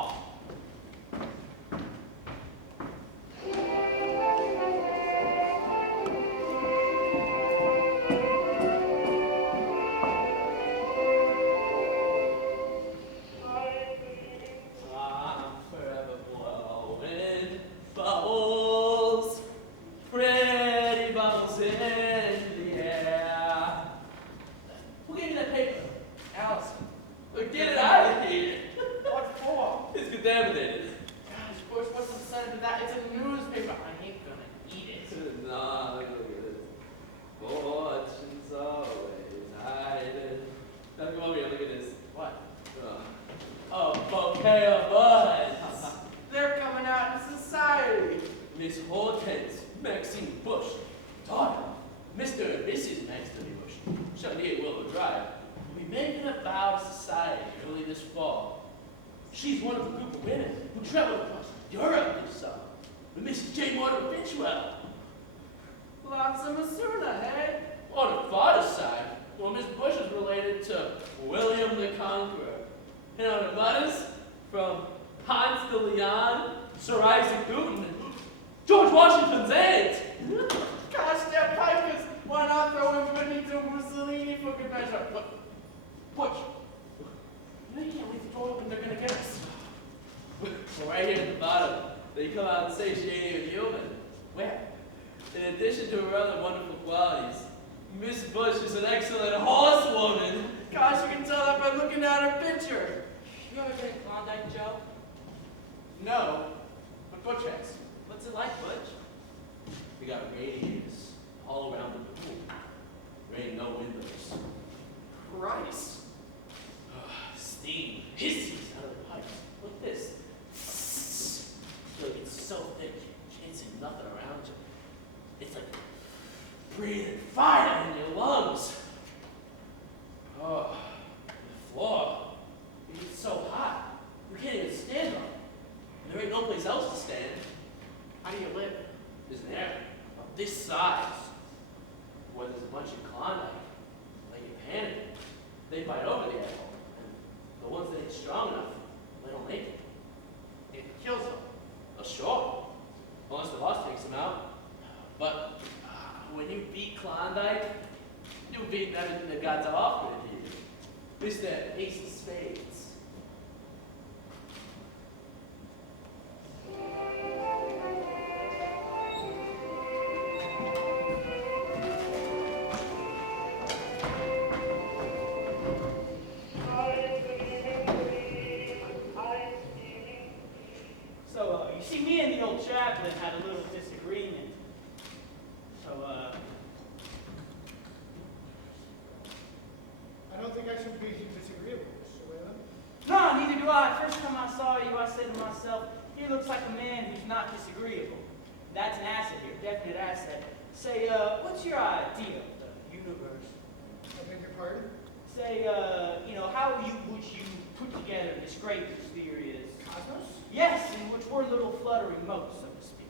Say, how would you put together this great mysterious Cosmos? Yes, in which we're little fluttering motes, so to speak.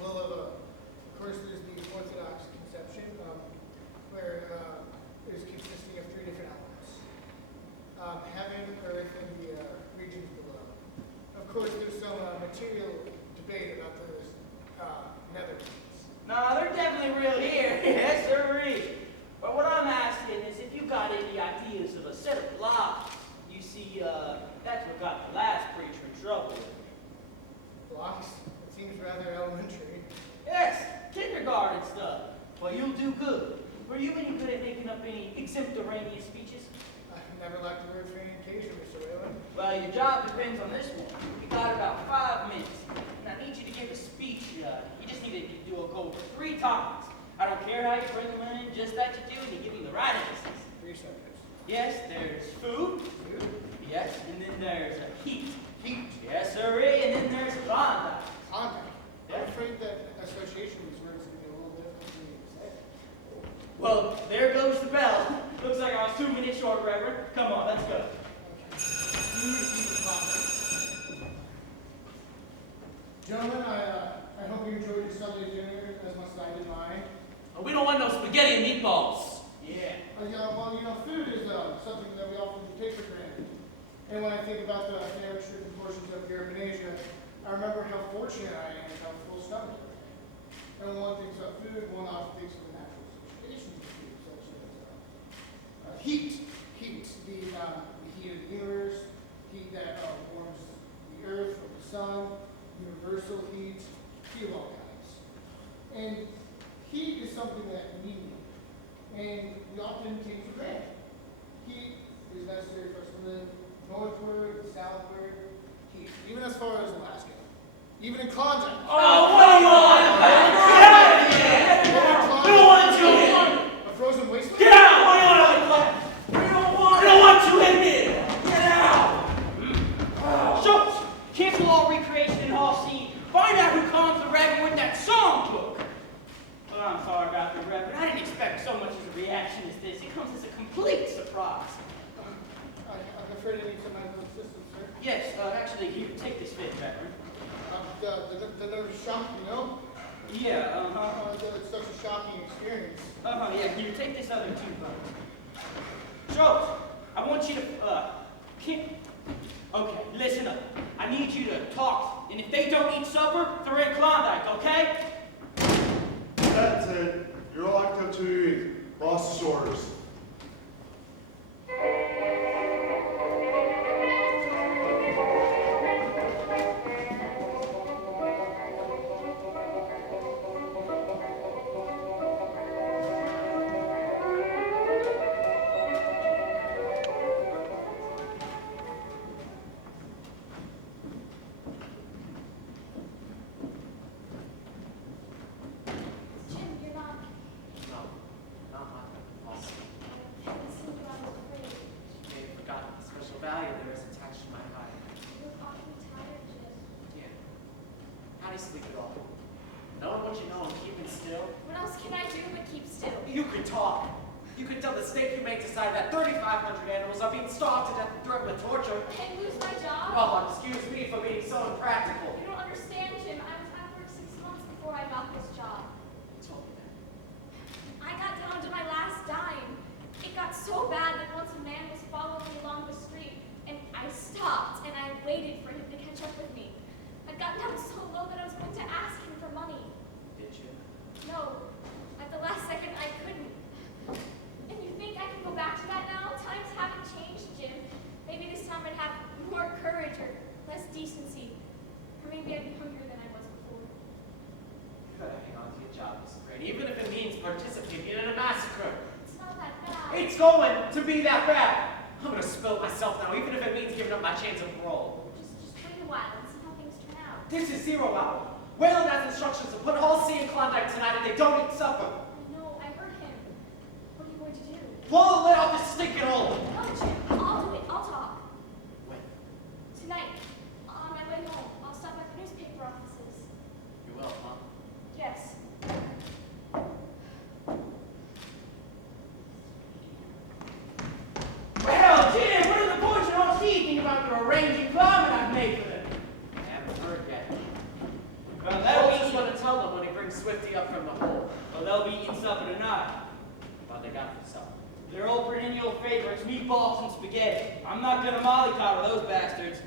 Well, of course, there's the Orthodox conception, where it is consisting of 3 different elements. Heaven, earth, and the regions below. Of course, there's some material debate about those nether regions. No, they're definitely real here. Yes, sirree. But what I'm asking is if you got any ideas of a set of blocks. You see, that's what got the last preacher in trouble. Blocks? It seems rather elementary. Yes, kindergarten stuff. Well, you'll do good. Were you any good at making up any exemplaraneous speeches? I've never lacked the word for any occasion, Mr. Whalen. Well, your job depends on this one. You got about 5 minutes. And I need you to give a speech. You just need to go over 3 topics. I don't care how you bring them in, just that you do, and you give me the right answers. 3 subjects. Yes, there's food. Food? Yes, and then there's heat. Heat. Yes, sirree, and then there's Klondike. Contact. Yeah. I'm afraid that association of these words is going to be a little bit for me to say. Well, there goes the bell. Looks like I was 2 minutes short, Reverend. Come on, let's go. Gentlemen, I hope you enjoyed your Sunday dinner as much as I did mine. Oh, we don't want no spaghetti and meatballs. Yeah. Food is something that we often take for granted. And when I think about the narrow-stricken portions of Europe and Asia, I remember how fortunate I am to have a full stomach. And when one thinks about food, one often thinks of the natural associations of food, such as heat. Heat, the heat of the universe, heat that warms the earth from the sun, universal heat of all kinds. And heat is something that we need. And we often take for granted. Heat is necessary for us to live northward, southward, heat. Even as far as Alaska. Even in Klondike. Oh, come on! Get out of here! We don't want you in! A frozen wasteland? Get out! We don't want you in here! Get out! Schultz, cancel all recreation and all scene. Find out who calms the Reverend with that song book. Well, I'm sorry about the Reverend. I didn't expect so much as a reaction as this. It comes as a complete surprise. I'm afraid I need some medical assistance, sir. Yes, actually, here, take this fit, Reverend. The nerve shock, you know? Yeah, It's such a shocking experience. yeah, here, take this other too, Schultz, I want you to, okay, listen up. I need you to talk, and if they don't eat supper, they're in Klondike, okay? That's it. You're locked up to eat. Boss's orders. Jim, you're not. No, not my boss. It seemed I was afraid. May have forgotten the special value there is attached to my hide. You look awfully tired, Jim. Yeah. How do you sleep at all? Knowing what you know and keeping still? What else can I do but keep still? You could talk. You could tell the stake you made decide that 3,500 animals are being starved to death and threatened with torture. And lose my job? Oh, excuse me for being so impractical. You don't understand, Jim. I was out of work 6 months before I got this job. You told me that. I got down to my last dime. It got so bad that once a man was following me along the street, and I stopped and I waited for him to catch up with me. I'd gotten down so low that I was going to ask him for money. Did you? No, at the last second I couldn't. And you think I can go back to that now? Times haven't changed, Jim. Maybe this time I'd have more courage or less decency. Or maybe I'd be hungrier than I was before. You gotta hang on to your job, Mr. Crane, even if it means participating in a massacre. It's not that bad. It's going to be that bad. I'm gonna spill myself now, even if it means giving up my chance of parole. Just wait a while and see how things turn out. This is 0 hour. Whalen has instructions to put all sea in Klondike tonight and they don't eat supper. No, I heard him. What are you going to do? Pull the lid off this stinking hole. No, Jim. I'll do it. I'll talk. When? Tonight. On my way home. I'll stop at the newspaper offices. You will, huh? Yes. crispy up from the hole. Well, they'll be eating supper tonight. What they got for supper? Their old perennial favorites, meatballs and spaghetti. I'm not gonna mollycoddle those bastards.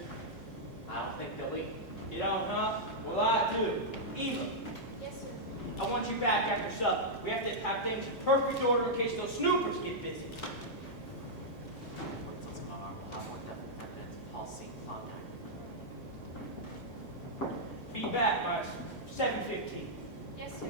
I don't think they'll eat. You don't, huh? Well, I do. Eva, Yes, sir. I want you back after supper. We have to have things in perfect order in case those snoopers get busy. Until tomorrow, we'll have more definite evidence of Paul seeing Klondike. Be back by 7:15. Yes, sir.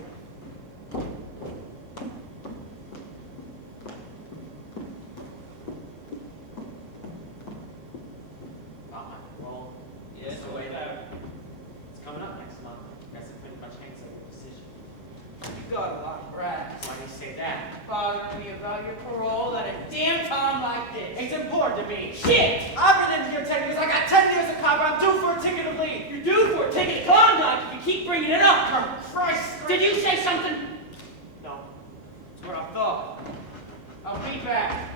Well, Yes, so wait. It's coming up next month. Guess it pretty much hangs on your decision. You got a lot of brass. Why do you say that? Bothering me about your parole at a damn time like this. It's important to me. Shit! I've been in here 10 years. I got 10 years of cop. I'm due for a ticket of leave. You're due for a ticket to Klondike if you keep bringing it up. Christ. Did you say something? No. That's what I thought. I'll be back.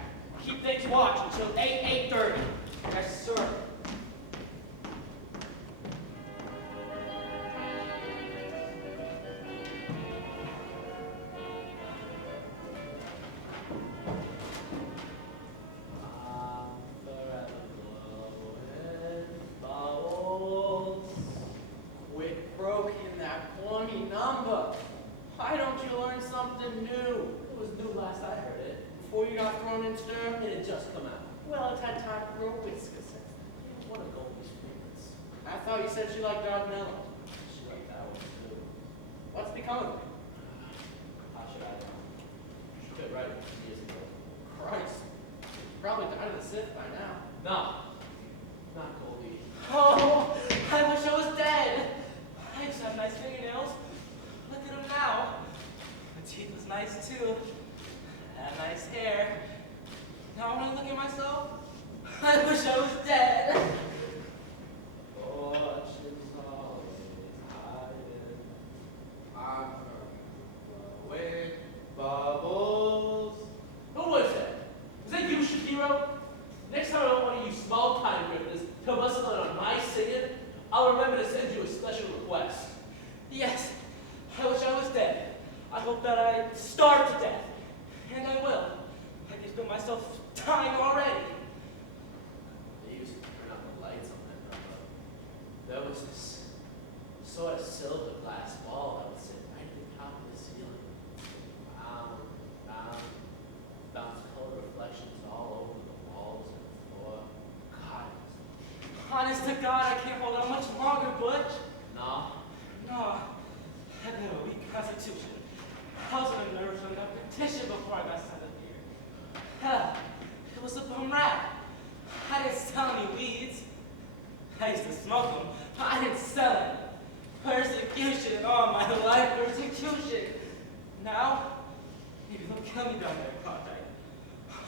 Keep things watched until 8:30. Yes, sir. Quit broking that corny number. Why don't you learn something new? It was new last I heard it. Before you got thrown in stir, it had just come out. Well, it's had time to grow whisker since then. One of Goldie's favorites. I thought you said she liked Dardanella. She liked that one too. What's become of it? How should I know? She quit writing years ago. Christ. Probably died of the sip by now. No. Not Goldie. Oh, I wish I was dead. I used to have nice fingernails. Look at them now. My teeth was nice too. I had nice hair. Now when I look at myself, I wish I was dead. Fortune's always hiding. I'm away. Bubbles. Who was that? Was that you, Shapiro? Next time I don't want to use small time grifters to bustle on my singing, I'll remember to send you a special request. Yes, I wish I was dead. I hope that I starve to death. And I will. I can feel myself dying already. They used to turn out the lights on that number. There was this sort of silver glass ball that would sit right at the top of the ceiling. Round, round, bounce color reflections all over the walls and the floor. God, honest to God, I can't hold on much longer, Butch. No. No. I had a weak constitution. I was on nerves on that petition before I got sent up here. Hell, it was a bum rap. I didn't sell any weeds. I used to smoke them. I didn't sell them. Persecution all my life, persecution. Now, maybe they'll kill me down there, Klondike.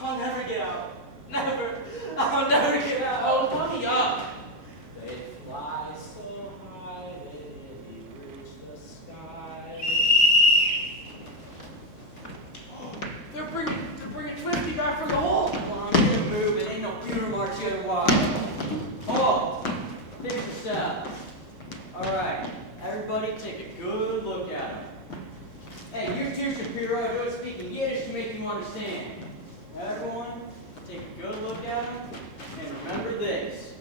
I'll never get out. Never. I'll never get out. Oh, put me up. They fly so high, they reach the sky. They're bringing Twisty back from the hole. Come on, get a move. It ain't no funeral march here to watch. Oh, fix yourself. All right, everybody, take a good look at him. Hey, you too, Shapiro. I do speak in Yiddish to make you understand. Everyone, take a good look at him and remember this: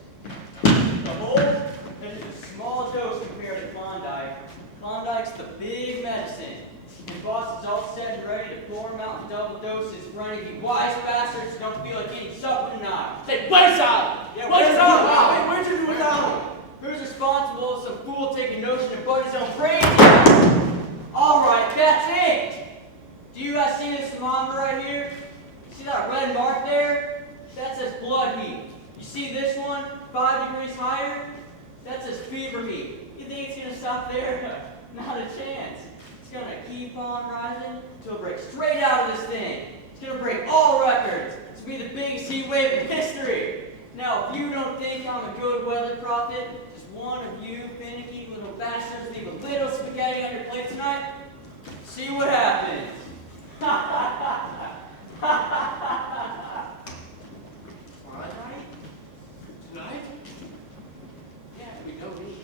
the whole is a small dose compared to Klondike. Klondike's the big medicine. Your boss is all set and ready to pour him out in double doses for any of you wise bastards who don't feel like eating supper tonight. Say, where's Al? Yeah, where's Al? Al? Where'd you do with Al? Who's responsible if some fool take a notion to bud his own brains out? All right, that's it. Do you guys see this thermometer right here? See that red mark there? That says blood heat. You see this one, 5 degrees higher? That says fever heat. You think it's gonna stop there? Not a chance. It's gonna keep on rising until it breaks straight out of this thing. It's gonna break all records. It's gonna be the biggest heat wave in history. Now, if you don't think I'm a good weather prophet, just one of you finicky little bastards leave a little spaghetti on your plate tonight, see what happens. Tonight? Yeah, we know me.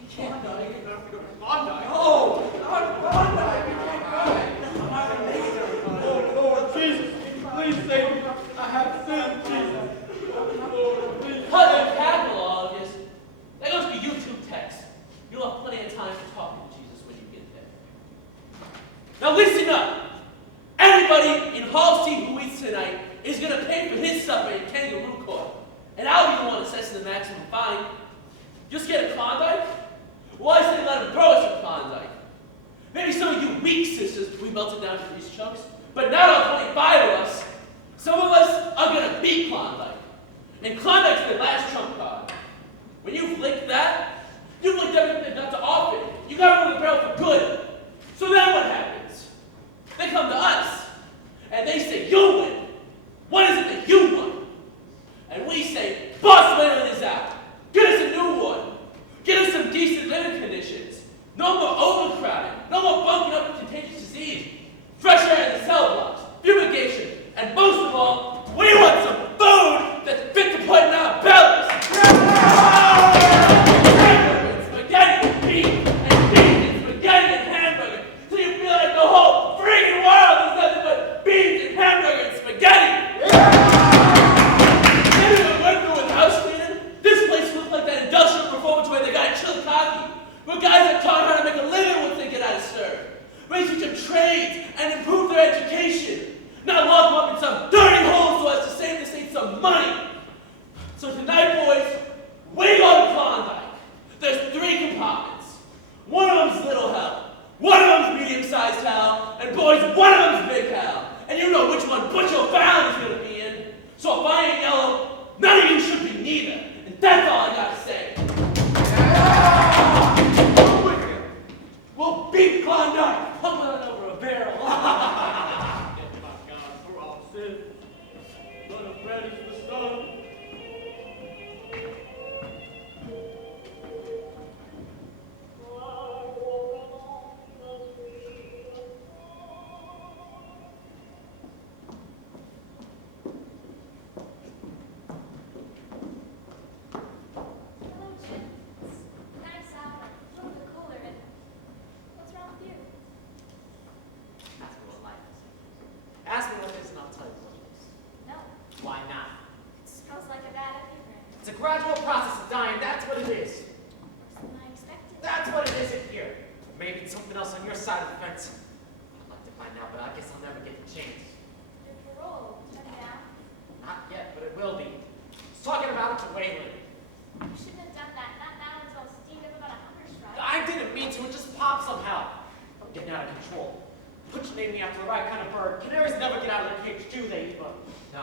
We can't not even have to go to Klondike. Oh! Not Klondike! Now listen up. Everybody in Hall C who eats tonight is going to pay for his supper in Kangaroo Court. And I'll be the one assessing the maximum fine. Just get a Klondike? Well, I say let him throw us a Klondike. Maybe some of you weak sisters, we melted down to these chunks. But now 25 of us, some of us are going to beat Klondike. And Klondike's the last trump card. When you've licked that, you've licked everything they've got to offer. You got rid of the barrel for good. So then what happens? They come to us, and they say, you win. What is it that you want? And we say, Boss Whalen is out. Get us a new one. Get us some decent living conditions. No more overcrowding. No more bumping up with contagious disease. Fresh air in the cell blocks. Fumigation. And most of all, we want some food that's fit to put in our bellies. Hamburger and spaghetti and beef and spaghetti and hamburger. So you feel like the whole freaking world is nothing but beans and hamburger and spaghetti. Anyone went through with house cleaning? This place looked like that industrial performance where they got chilled coffee. Where guys that taught how to make a living once they get out of serve. Where they teach them trades and improve their education. Not lock them up in some dirty hole so as to save the state some money. So tonight, boys, we go to Klondike. There's 3 compartments. One of them's little hell. One of them's medium-sized hell. And boys, one of them's big hell. And you know which one Butcher Fallon is going to be in. So if I ain't yellow, none of you should be neither. And that's all I got to say. We'll beat Klondike. Pumping it over a barrel. Hello, Jim. It's nice out, a little bit cooler, and what's wrong with you? Ask me what life is. Ask me what it is and I'll tell you what it is. No, Why not? it smells like a bad immigrant. It's a gradual process of dying, that's what it is. Worse than I expected. That's what it is in here. Maybe it's something else on your side of the fence. I'd like to find out, but I guess I'll never get the chance. Your parole, turn it out. Not yet, but it will be. I was talking about it to Waylon. You shouldn't have done that. Not now until Steve ever got a hunger strike. I didn't mean to, it just popped somehow. I'm getting out of control. Put your name after the right kind of bird. Canaries never get out of their cage, do they, Eva? No.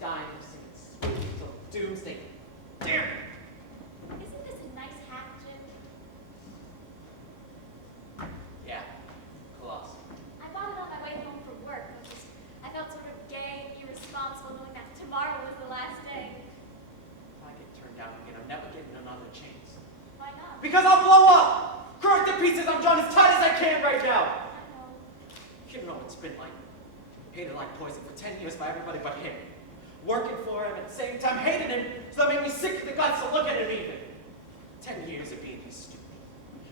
Dying of sweet till doomsday. Damn it! Isn't this a nice hat, Jim? Yeah. Colossal. I bought it on my way home from work. I felt sort of gay and irresponsible knowing that tomorrow was the last day. If I get turned down again, I'm never getting another chance. Why not? Because I'll blow up! Crushed to pieces, I'm drawn as tight as I can right now. I know. You know what it's been like. Hated like poison for 10 years by everybody but him. Working for him at the same time, hated him, so that made me sick to the guts to look at him even. 10 years of being this stupid.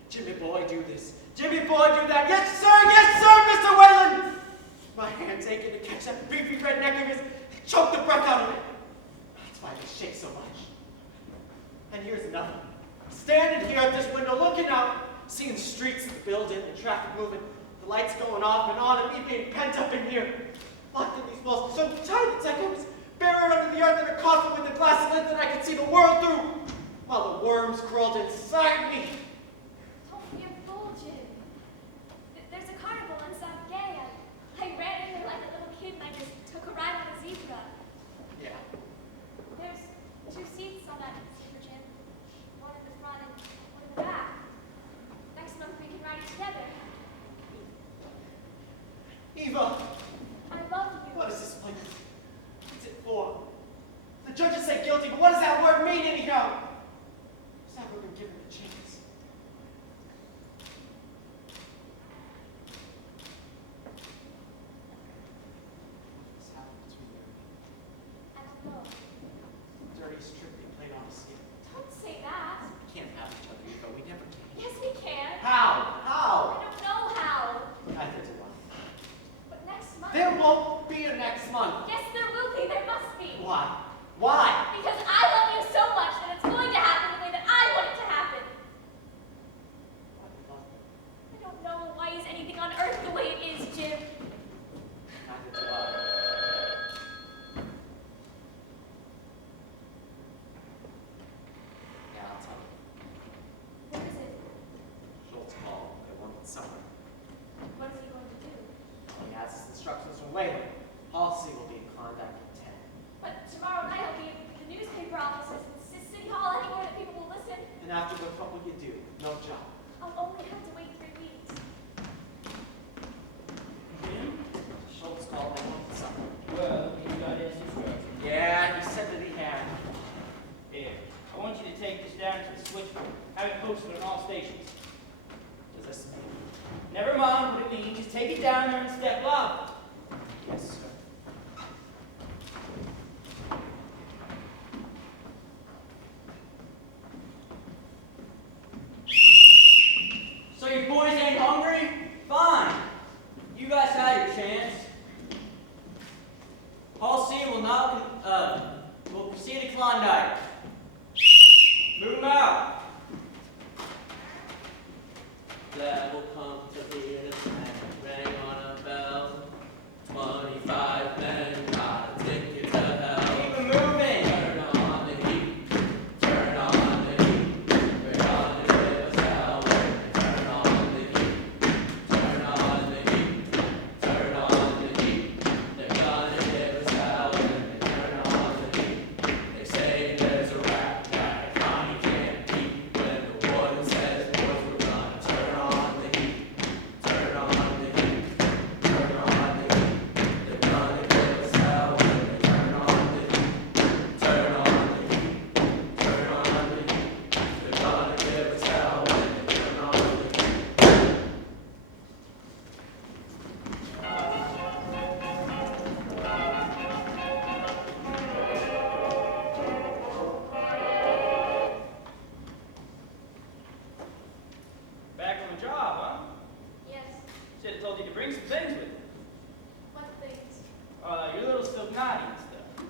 Jimmy boy, do this. Jimmy boy, do that. Yes, sir, Mr. Whalen! My hand's aching to catch that beefy red neck of his, choke the breath out of it. That's why they shake so much. And here's another. I'm standing here at this window looking out, seeing the streets, the building, the traffic moving, the lights going off, and me being pent up in here. Locked in these walls so tight, it's like I was buried under the earth in a coffin with a glass lid that I could see the world through, while the worms crawled inside me. Don't be a fool, Jim. There's a carnival on South Gay. I ran in there like a little kid and I just took a ride on a zebra. Yeah. There's 2 seats on that zebra, Jim. One in the front and one in the back. Next month we can ride it together. Eva, I love you. what is this place? What's it for? The judges say guilty, but what does that word mean anyhow? Who's ever been given a chance? No job. I'll only have to wait 3 weeks. Jim? Schultz called me home for something. Well, you got his instructions. Yeah, he said that he had. Here, I want you to take this down to the switchboard. Have it posted on all stations. Does this mean? Never mind what it means. Just take it down there and step up. Yes, sir. So you boys ain't hungry? Fine. You guys had your chance. Hall C will proceed to Klondike. Move 'em out. That will come to hear the ring on a bell. 25 men got a ticket to hell. Keep 'em moving. Turn on the heat. Turn on the heat. We're gonna give us hell. Turn on the heat. Turn on the heat. Turn on the heat. They're gonna give us hell. Turn on the heat. They say there's a rap that Connie can't beat. When the warden says, boys, we're gonna turn on the heat. Turn on the heat. Turn on the heat. They're gonna give us hell when they turn on the heat. Turn on the heat. Turn on the heat. They're gonna give us hell when they turn on the heat. Back on the job, huh? Yes. Should have told you to bring some things with you. What things? Your little silk naughty and stuff.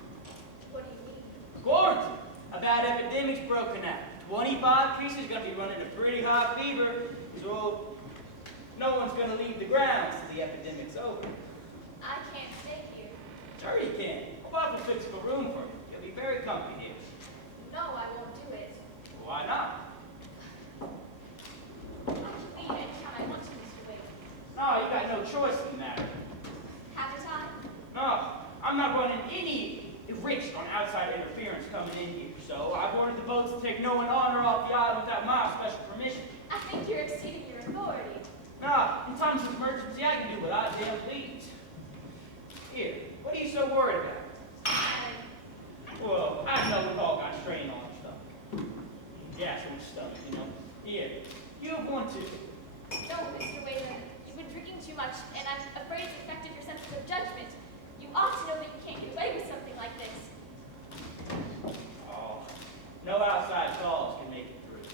What do you mean? Quarantine. A bad epidemic's broken out. 25 cases gonna be running a pretty high fever. Because, well, no one's gonna leave the grounds till the epidemic's over. I can't stay here. Sure you can. Bob will fix up a room for you. You'll be very comfy here. No, I won't do it. Why not? I can leave anytime I want to, Mr. Wade. No, you got no choice in that. Haven't I? No, I'm not running any risk on outside interference coming in here. So I've ordered the boats to take no one on or off the island without my special permission. I think you're exceeding your authority. No, in times of emergency, I can do what I damn please. Here, what are you so worried about? Well, I know we've all got strain on our stomach. Gas on your stomach, you know. Here, you want to. No, Mr. Whalen, you've been drinking too much, and I'm afraid it's affected your sense of judgment. You ought to know that you can't get away with something like this. Oh, no outside calls can make it through.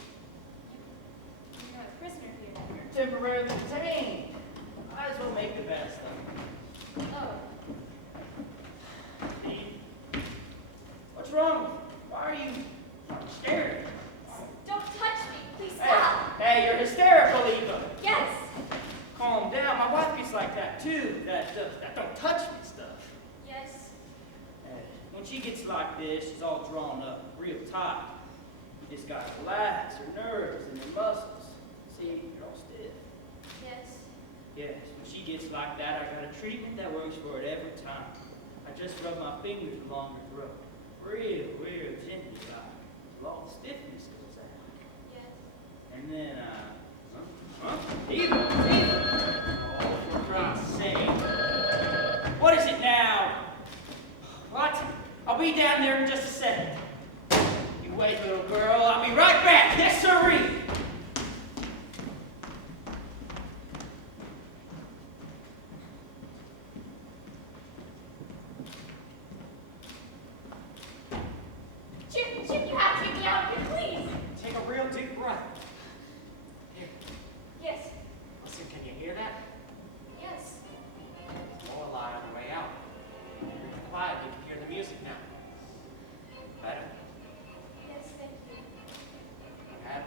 You're not a prisoner here. You're temporarily detained. Might as well make the best of it. Oh, Steve, what's wrong with you? Why are you scared? don't touch me. Please Hey, stop. hey, you're hysterical, Eva. Yes. Calm down. My wife gets like that too. That don't touch me stuff. Yes. When she gets like this, she's all drawn up, real tight. You just gotta relax her nerves and her muscles. See, you're all stiff. Yes. Yes, when she gets like that, I got a treatment that works for it every time. I just rub my fingers along her throat. Real gently, like, till all the stiffness goes out. Yes. And then, Eva! Oh, for Christ's sake. What is it now? What? I'll be down there in just a second. You wait, little girl. I'll be right back. Yes, sirree. Chip, you have to get me out of here, please. Take a real deep breath. Here, Yes. listen, can you hear that? Yes. Lorelei on the way out. Breathe quiet, you can hear the music now. Better. Yes, thank you. Bad.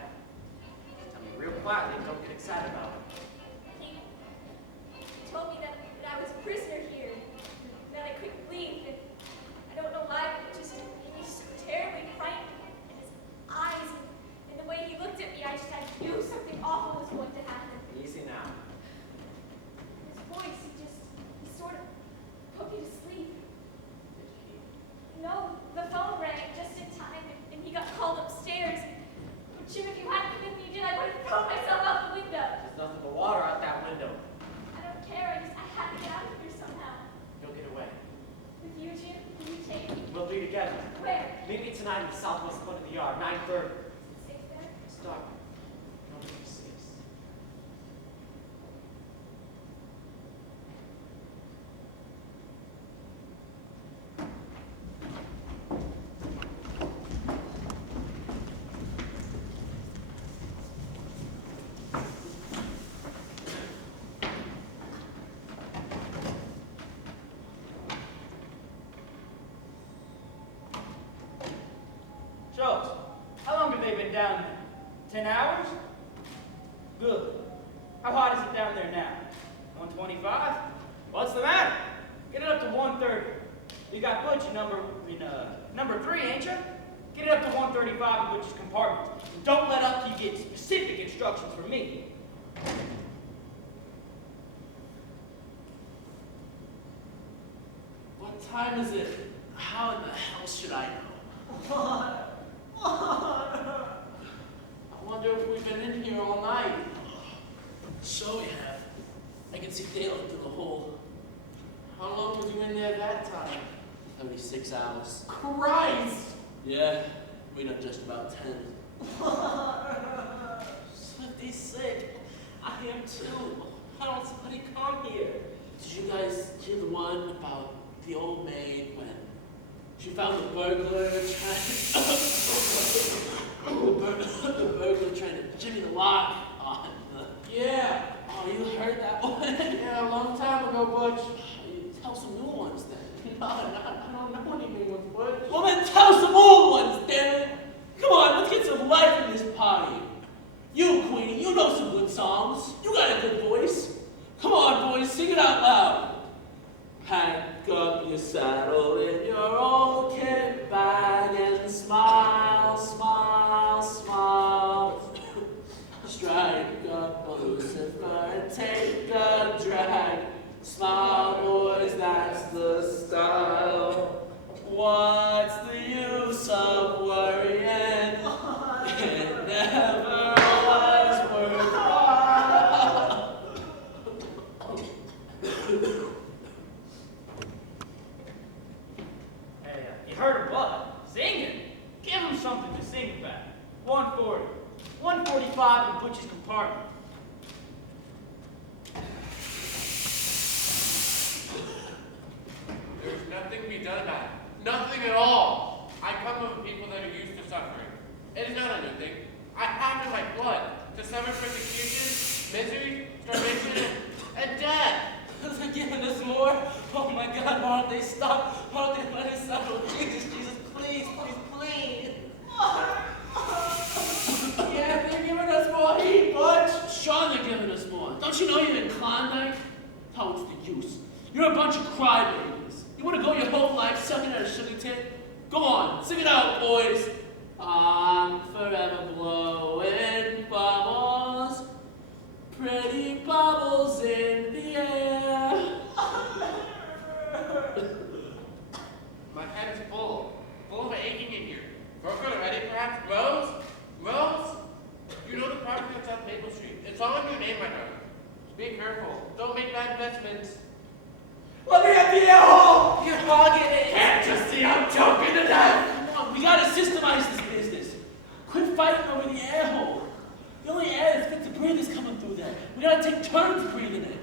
Tell me real quietly, don't get excited about it. He told me that I was a prisoner here, that I couldn't leave, and I don't know why, but just he was so terribly frightened, and his eyes and the way he looked at me, I knew something awful was going to happen. Easy now. His voice, he sort of put me to sleep. Did he? No, the phone rang just in time, and he got called upstairs. But Jim, if you hadn't been with me, I would have it down there? 10 hours? Good. How hot is it down there now? 125? What's the matter? Get it up to 130. You got Butch in number 3, ain't you? Get it up to 135 in Butch's compartment. And don't let up till you get specific instructions from me. What time is it? How in the hell should I know? I wonder if we've been in here all night. So we have. I can see daylight through the hole. How long was you in there that time? 36 hours. Christ! Yeah, we done just about 10. Swifty's sick. I am too. Why don't somebody come here? Did you guys hear the one about the old maid when she found the burglar trying to jimmy the lock on the... Yeah. Oh, you heard that one? Yeah, a long time ago, Butch. You tell some new ones then. No, I don't know any new ones, Butch. Well, then tell some old ones, damn it. Come on, let's get some life in this party. You, Queenie, you know some good songs. You got a good voice. Come on, boys, sing it out loud. Pack up your saddle in your old kit bag and smile, smile, smile. Strike up a Lucifer and take a drag. Smile, boys, that's the style. What's the use of worrying? It never was worthwhile. Hey, you heard of what? Singing? Give him something to sing about. 140. 145 in Butch's compartment. There's nothing to be done about it. Nothing at all. I come from people that are used to suffering. It is not a new thing. I have in my blood to suffer persecution, misery, starvation, and death. They're giving us more. Oh my God, why don't they stop? Why don't they let us out? Oh, Jesus, Jesus, please, please, please. Yeah, they're giving us more heat, Butch. Sure, they're giving us more. Don't you know you're in Klondike? Oh, what's the use? You're a bunch of crybabies. You want to go your whole life sucking at a sugar tin? Go on, sing it out, boys. I'm forever blowing bubbles, pretty bubbles in the air. My head is full of aching in here. Broken already, perhaps? Rose? Rose? You know the property that's on Maple Street. It's all in your name, my darling. Be careful. Don't make bad investments. Let me at the air hole! You're hogging it! Can't you see I'm choking to death? Come on, we gotta systemize this business. Quit fighting over the air hole. The only air that's fit to breathe is coming through there. We gotta take turns breathing it.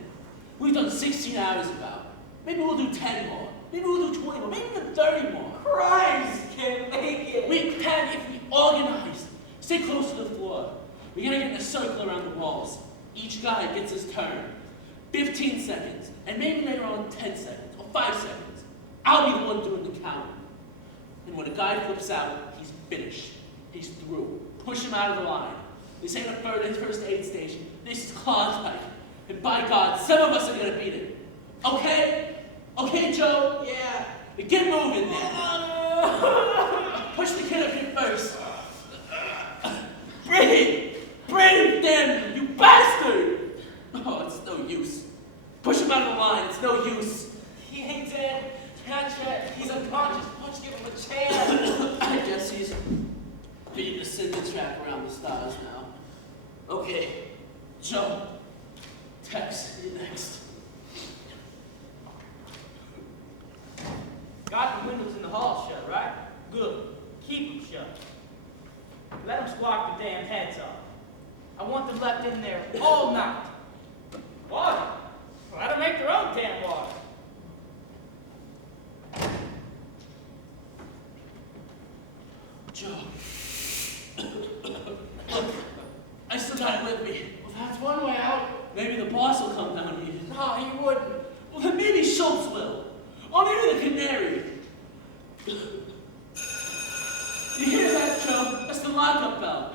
We've done 16 hours about. Maybe we'll do 10 more. Maybe we'll do 20 more. Maybe even 30 more. Christ, can't make it. We can if we organize. Stay close to the floor. We gotta get in a circle around the walls. Each guy gets his turn. 15 seconds, and maybe later on 10 seconds, or 5 seconds. I'll be the one doing the counting. And when a guy flips out, he's finished. He's through. Push him out of the line. This ain't a first aid station. This is Klondike. And by God, some of us are gonna beat it. Okay? Okay, Joe? Yeah. Then get moving then. Push the kid up here first. Breathe! Breathe, damn you, you bastard! Oh, it's no use. Push him out of the line, it's no use. He ain't dead. Not yet. He's unconscious. Let's give him a chance. I guess he's beating the cinder track around the stars now. Okay, Joe. Tex, you next. Got the windows in the hall shut, right? Good. Keep them shut. Let them squawk the damn heads off. I want them left in there all night. Water? Let them make their own damn water. Joe. I still got it with me. Well, that's one way out. Maybe the boss will come down here. No, he wouldn't. Well, then maybe Schultz will. Or maybe the canary. You hear that, Joe? That's the lockup bell.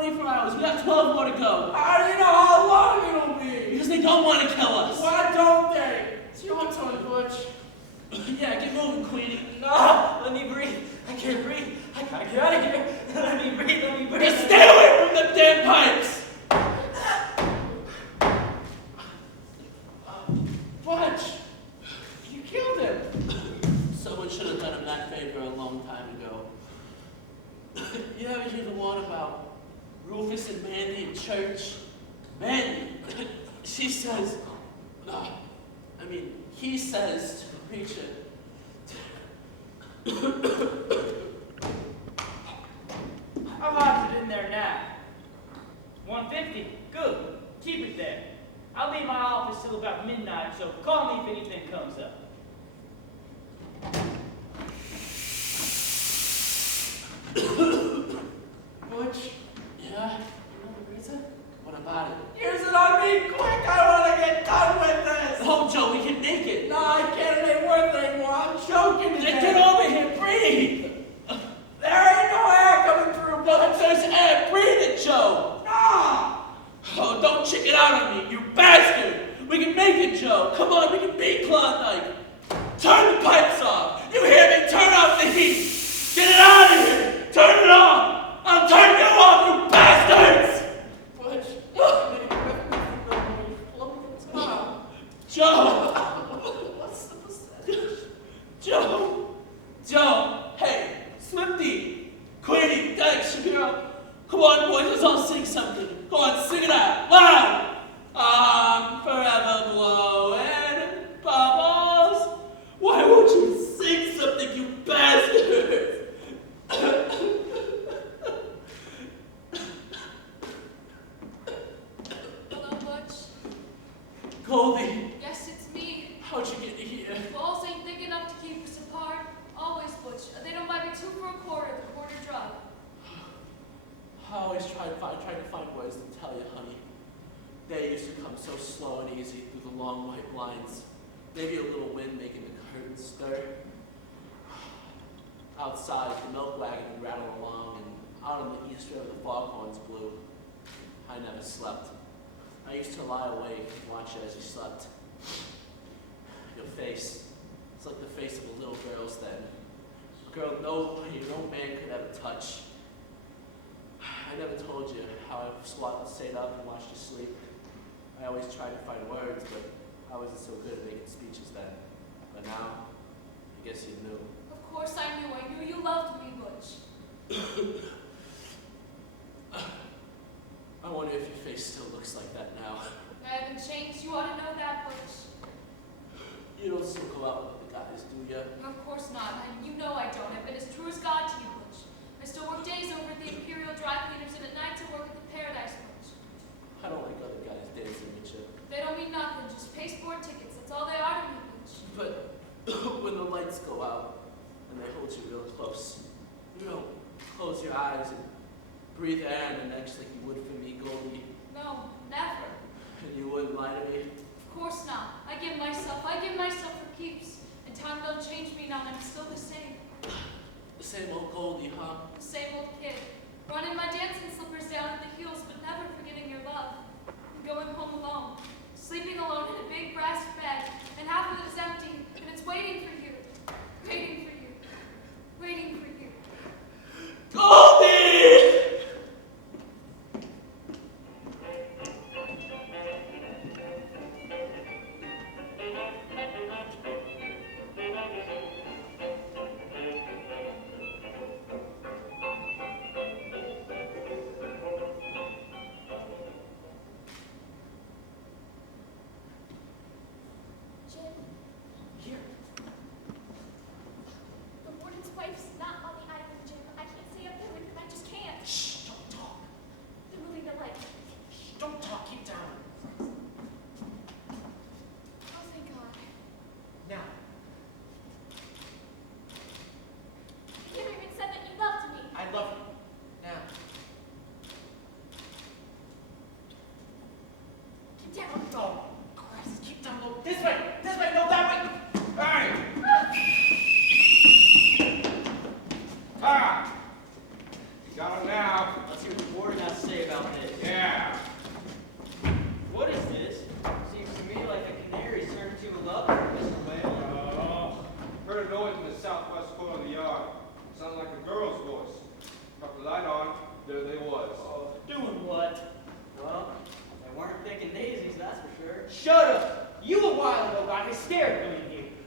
24 hours. We got 12 more to go. How do you know how long it'll be? Because they don't want to kill us. Why don't they? It's your turn, Butch. Yeah, get moving, Queenie. No, let me breathe. I can't breathe. I gotta get out of here. Let me breathe, let me breathe. Just stay away from them damn pipes! Butch, you killed him. Someone should have done him that favor a long time ago. You ever hear the one about Rufus and Mandy in church? Mandy, she says, he says to the preacher, How hot is it in there now? 150. Good. Keep it there. I'll be in my office till about midnight, so call me if anything comes up. Butch, yeah? You know the reason? What about it? use it on me quick. I want to get done with this. No, Joe, we can make it. No, I can't. It ain't worth it anymore. I'm choking to Get death. over here, breathe. There ain't no air coming through, But Butch. there's air, breathe it, Joe. No. Oh, don't chicken out on me, you bastard. We can make it, Joe. Come on, we can beat Klondike. Turn the pipes off. You hear me? Turn off the heat. Get it out of here. Turn it off. I'll turn you off, you bastards. Butch. Joe. What's the percentage? Joe. Hey, Swifty, Queenie, Dex, Shapiro. Come on, boys, let's all sing something. Go on, sing it out. Loud. I'm forever blowing bubbles. Why won't you sing something, you bastards? Hello, Butch. Goldie, Yes, it's me. how'd you get here? Walls ain't thick enough to keep us apart. Always, Butch. They don't buy me 2 for a quarter, the quarter drug. I always try to find ways to tell you, honey. Day used to come so slow and easy through the long white blinds. Maybe a little wind making the curtains stir. Outside, the milk wagon would rattle along, and out on the east river, the foghorns blew. I never slept. I used to lie awake and watch you as you slept. Your face, it's like the face of a little girl's then. A girl no man could ever touch. I never told you how I stayed up and watched you sleep. I always tried to find words, but I wasn't so good at making speeches then. But now, I guess you knew. Of course I knew. I knew you loved me, Butch. I wonder if your face still looks like that now. I haven't changed. You ought to know that, Butch. You don't still go out with the guys, do you? Of course not. And you know I don't. I've been as true as God to you, Butch. I still work days over at the Imperial Dry Cleaners and at night to work at the Paradise Butch. I don't like other guys dancing with you. They don't mean nothing. Just pasteboard tickets. That's all they are to me, Butch. But when the lights go out and they hold you real close, you don't close your eyes and breathe air in the necks like you would for me, Goldie. No, never. And you wouldn't lie to me. Of course not. I give myself for keeps. And time don't change me now, and I'm still the same. The same old Goldie, huh? The same old kid. Running my dancing slippers down at the heels, but never forgetting your love. And going home alone. Sleeping alone in a big brass bed, and half of it is empty, and it's waiting for you. Waiting for you. Waiting for you. Goldie!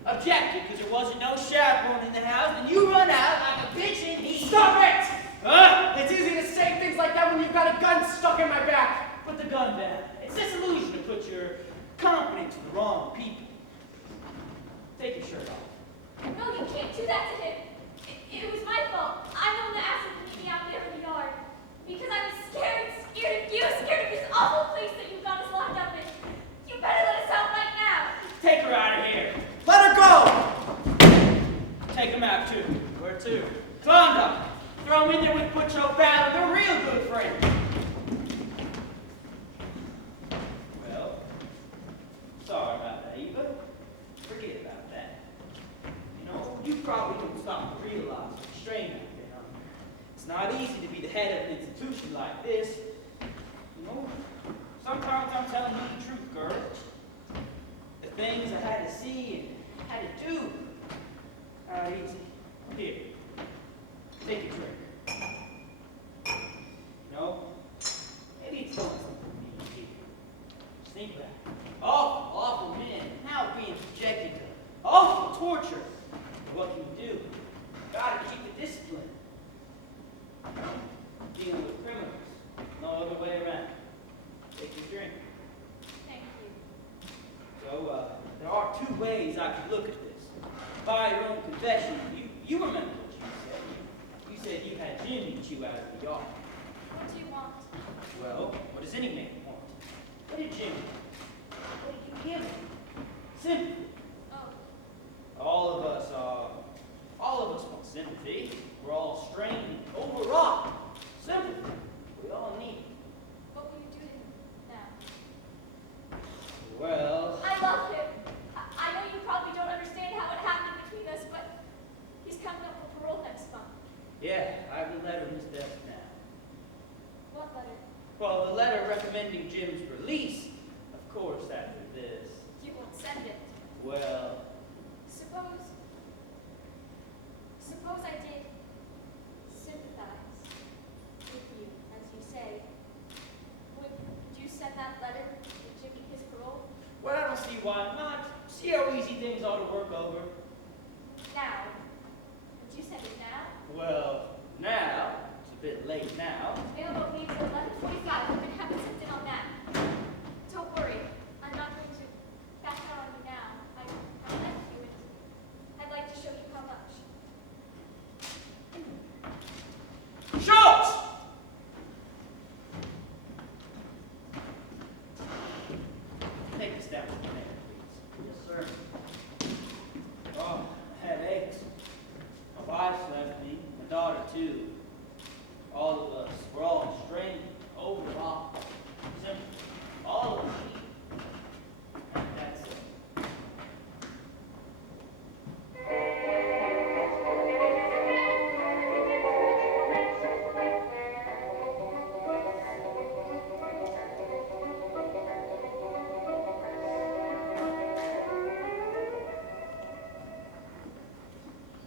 objected because there wasn't no chaperone in the house, then you run out like a bitch in heat. Stop it! Huh? It's easy to say things like that when you've got a gun stuck in my back. Put the gun down. It's disillusion to put your confidence in the wrong people. Take your shirt off. No, you can't do that to him. It was my fault. I'm the one that asked him to meet me out there in the yard. Because I was scared of you, scared of this awful place that you've got us locked up in. You better let us out right now. Take her out of here. Let her go! Take him out too. Where to? Klondike. Throw him in there with Butcho Fallon. They're real good friends. Well, sorry about that, Eva. Forget about that. You know, you probably don't stop to realize the strain I've been under. It's not easy to be the head of an institution like this. You know, sometimes I'm telling you the truth, girl. The things I had to see and had to do. Not easy. Here, take a drink. You know, maybe it's doing something to me here. Just think about it. Awful men, now being subjected to awful torture. What can you do? Gotta keep the discipline. Dealing with criminals. No other way around. Take your drink. Thank you. So, there are two ways I could look at this. By your own confession, you remember what you said. You said you had Jim meet you out of the yard. What do you want? Well, what does any man want? What did Jim want? What did you give him? Sympathy. Oh, All of us want sympathy. We're all strained, overwrought. Sympathy. We all need it. what will you do to him now? Well, I love him. I know you probably don't understand how it happened between us, but he's coming up for parole next month. yeah, I have the letter in his desk now. What letter? Well, the letter recommending Jim's release, of course, after this. You won't send it. Well, Suppose I did sympathize with you, as you say. Would you send that letter to Jimmy his parole? well, I don't see why not. See how easy things ought to work over. Now? Would you send it now? Well, now, it's a bit late now. Mailboat leaves at 11:45. We can have it sent in on that. Don't worry. I'm not going to back out on you now. I like you, and I'd like to show you how much. Schultz! Take this down from there, please. Yes, sir. Oh, I had aches. My wife's left me, my daughter too. All of us, we're all strained, overwrought. Simple. All of us. And that's it.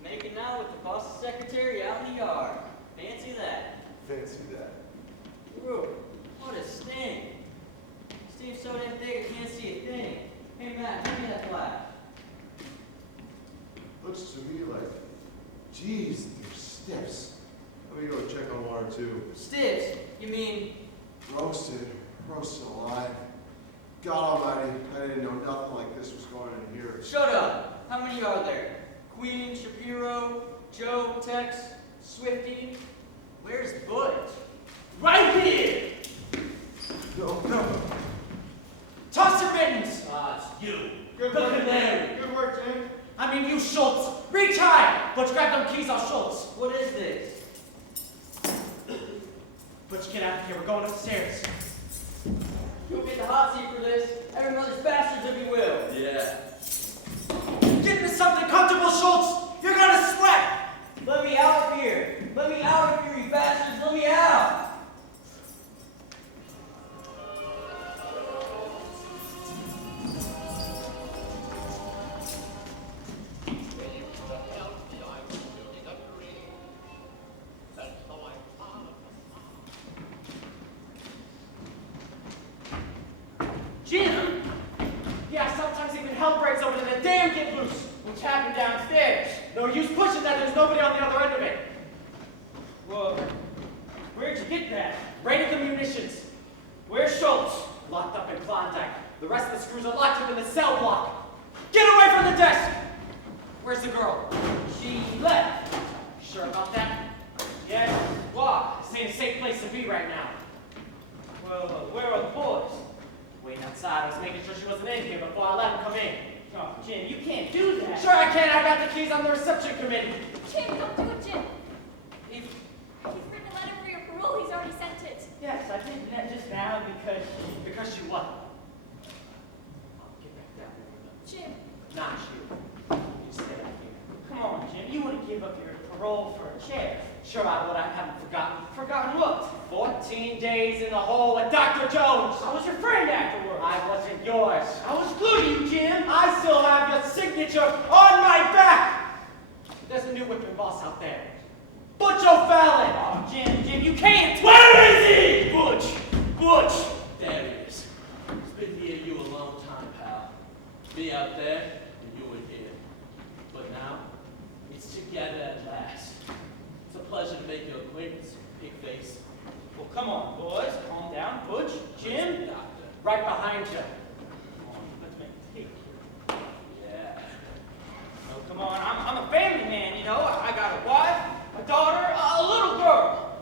Making out with the boss's secretary out in the yard. Fancy that. Fancy that. Whoa, what a stink. Steve's so damn thick I can't see a thing. Hey Matt, give me that flash. Looks to me like, geez, they're stiffs. Let me go check on 1 or 2. Stiffs? You mean? Roasted alive. God almighty, I didn't know nothing like this was going on here. Shut up. How many are there? Queen, Shapiro, Joe, Tex, Swifty. Where's Butch? Right here! No. Toss your mittens! Ah, it's you. Good work, Larry. Good work, Jim. I mean you, Schultz. Reach high! Butch, grab them keys off Schultz. What is this? Butch, get out of here. We're going upstairs. You'll get the hot seat for this. Every mother's bastards, if you will. Yeah. Get into something comfortable, Schultz! You're gonna sweat! Let me out of here. Let me out of here, you bastards. Let me out. Jim! Yeah, sometimes even hell breaks open and the dam get loose. Well, happened downstairs. No use pushing that, there's nobody on the other end of it. Well, where'd you get that? Raided the munitions. Where's Schultz? Locked up in Klondike. The rest of the screws are locked up in the cell block. Get away from the desk! Where's the girl? She left. Sure about that? Yes. Why? This ain't a safe place to be right now. Well, where are the boys? Waiting outside. I was making sure she wasn't in here before I let them come in. Oh, Jim, you can't do that. Sure I can. I got the keys on the reception committee. Jim, don't do it, Jim. He's He's written a letter for your parole. He's already sent it. Yes, I did that just now because... Because she what? I'll get back that woman. Jim. Not you. You stay out here. Come on, Jim. You wouldn't give up your parole for a chair. Sure I would. I haven't forgotten. Forgotten what? 14 days in the hole with Dr. Jones. I was your friend afterwards. I wasn't yours. I was good to you, Jim. I still have your signature on my back. There's a new whipping boss out there. Butch O'Fallon. Oh, Jim, you can't. Where is he? Butch! There he is. He's been near you a long time, pal. Me out there, and you in here. But now, it's together at last. It's a pleasure to make your acquaintance, pig face. Well, come on, boys. Calm down. Butch, Jim. Doctor. Right behind you. Come on, let's make a take. Yeah. Oh, come on. I'm a family man, you know. I got a wife, a daughter, a little girl.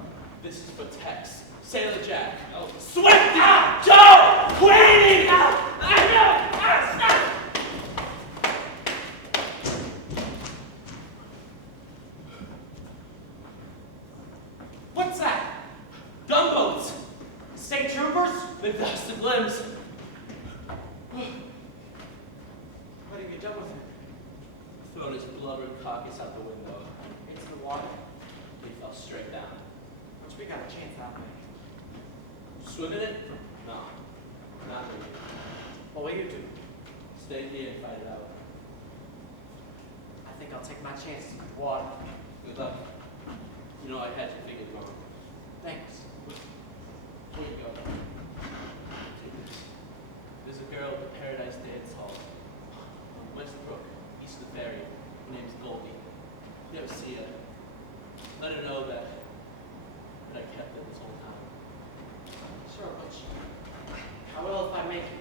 This is for Tex. Sailor Jack. Oh, Swift out! Joe! Queenie! What's that? Gunboats! State troopers? They've lost their limbs. What have you done with him? Thrown his blubbered carcass out the window. Into the water? He fell straight down. Which we got a chance that way. Swim in it? No. Not really. What will you do? Stay here and fight it out. I think I'll take my chances with water. Good luck. You know I had you figured wrong. Thanks. Here you go. Take this. There's a girl at the Paradise Dance Hall on Westbrook, east of the ferry. Her name's Goldie. You ever see her? Let her know that I kept her this whole time. Sure, Butch. I will if I make it.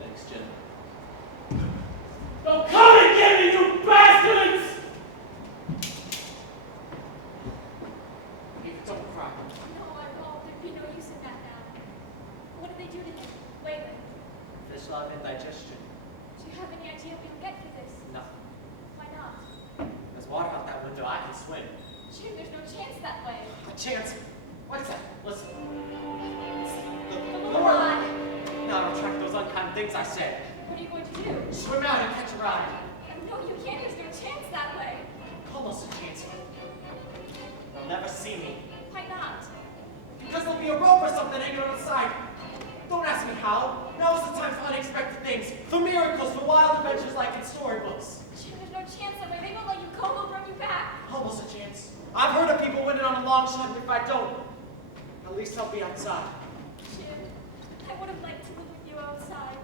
Thanks, Jim. Don't come and get me, you bastards! Eva, don't cry. No, I won't. There'd be no use in that now. What did they do to him? Waylon, Fish love indigestion. do you have any idea what we can get for this? Nothing. Why not? There's water out that window. I can swim. Jim, there's no chance that way. A chance? What's that? Listen. The The little word. eye. Now retract those unkind things I said. What are you going to do? Swim out and catch a ride. No, you can't. There's no chance that way. Almost a chance. They'll never see me. Why not? Because there'll be a rope or something hanging on the side. Don't ask me how. Now's the time for unexpected things. For miracles, for wild adventures like in storybooks. Jim, there's no chance that way. They won't let you go. They'll bring you back. Almost a chance. I've heard of people winning on a long shot, and if I don't, at least I'll be outside. Jim, I would have liked to live with you outside.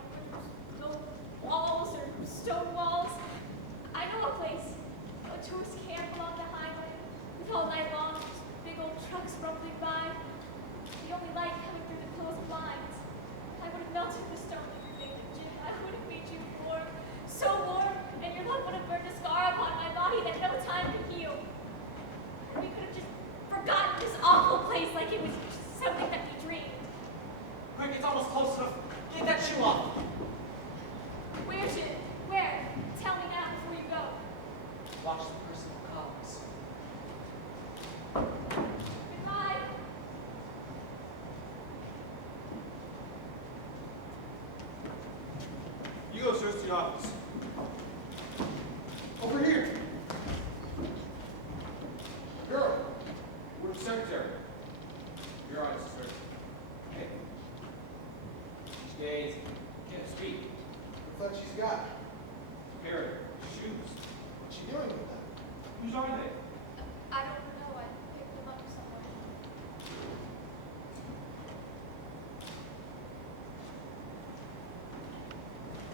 No walls or stone walls. I know a place. A tourist camp along the highway. With all night long, just big old trucks rumbling by. The only light coming through the closed blinds. I would have melted the stone with your naked, Jim. I would have made you warm. So warm. And your love would have burned a scar upon my body that no time could heal. We could have just forgotten this awful place like it was just something that we dreamed. Quick, it's almost close enough. Get that shoe off. Where, Jim? Where? Tell me now before you go. Watch the personal columns. Goodbye. You go search the office. Over here. Girl, where's the secretary? Your eyes, sir. Hey. Gaze. Can't speak. What she's got? Pair of shoes. What's she doing with that? Whose are they?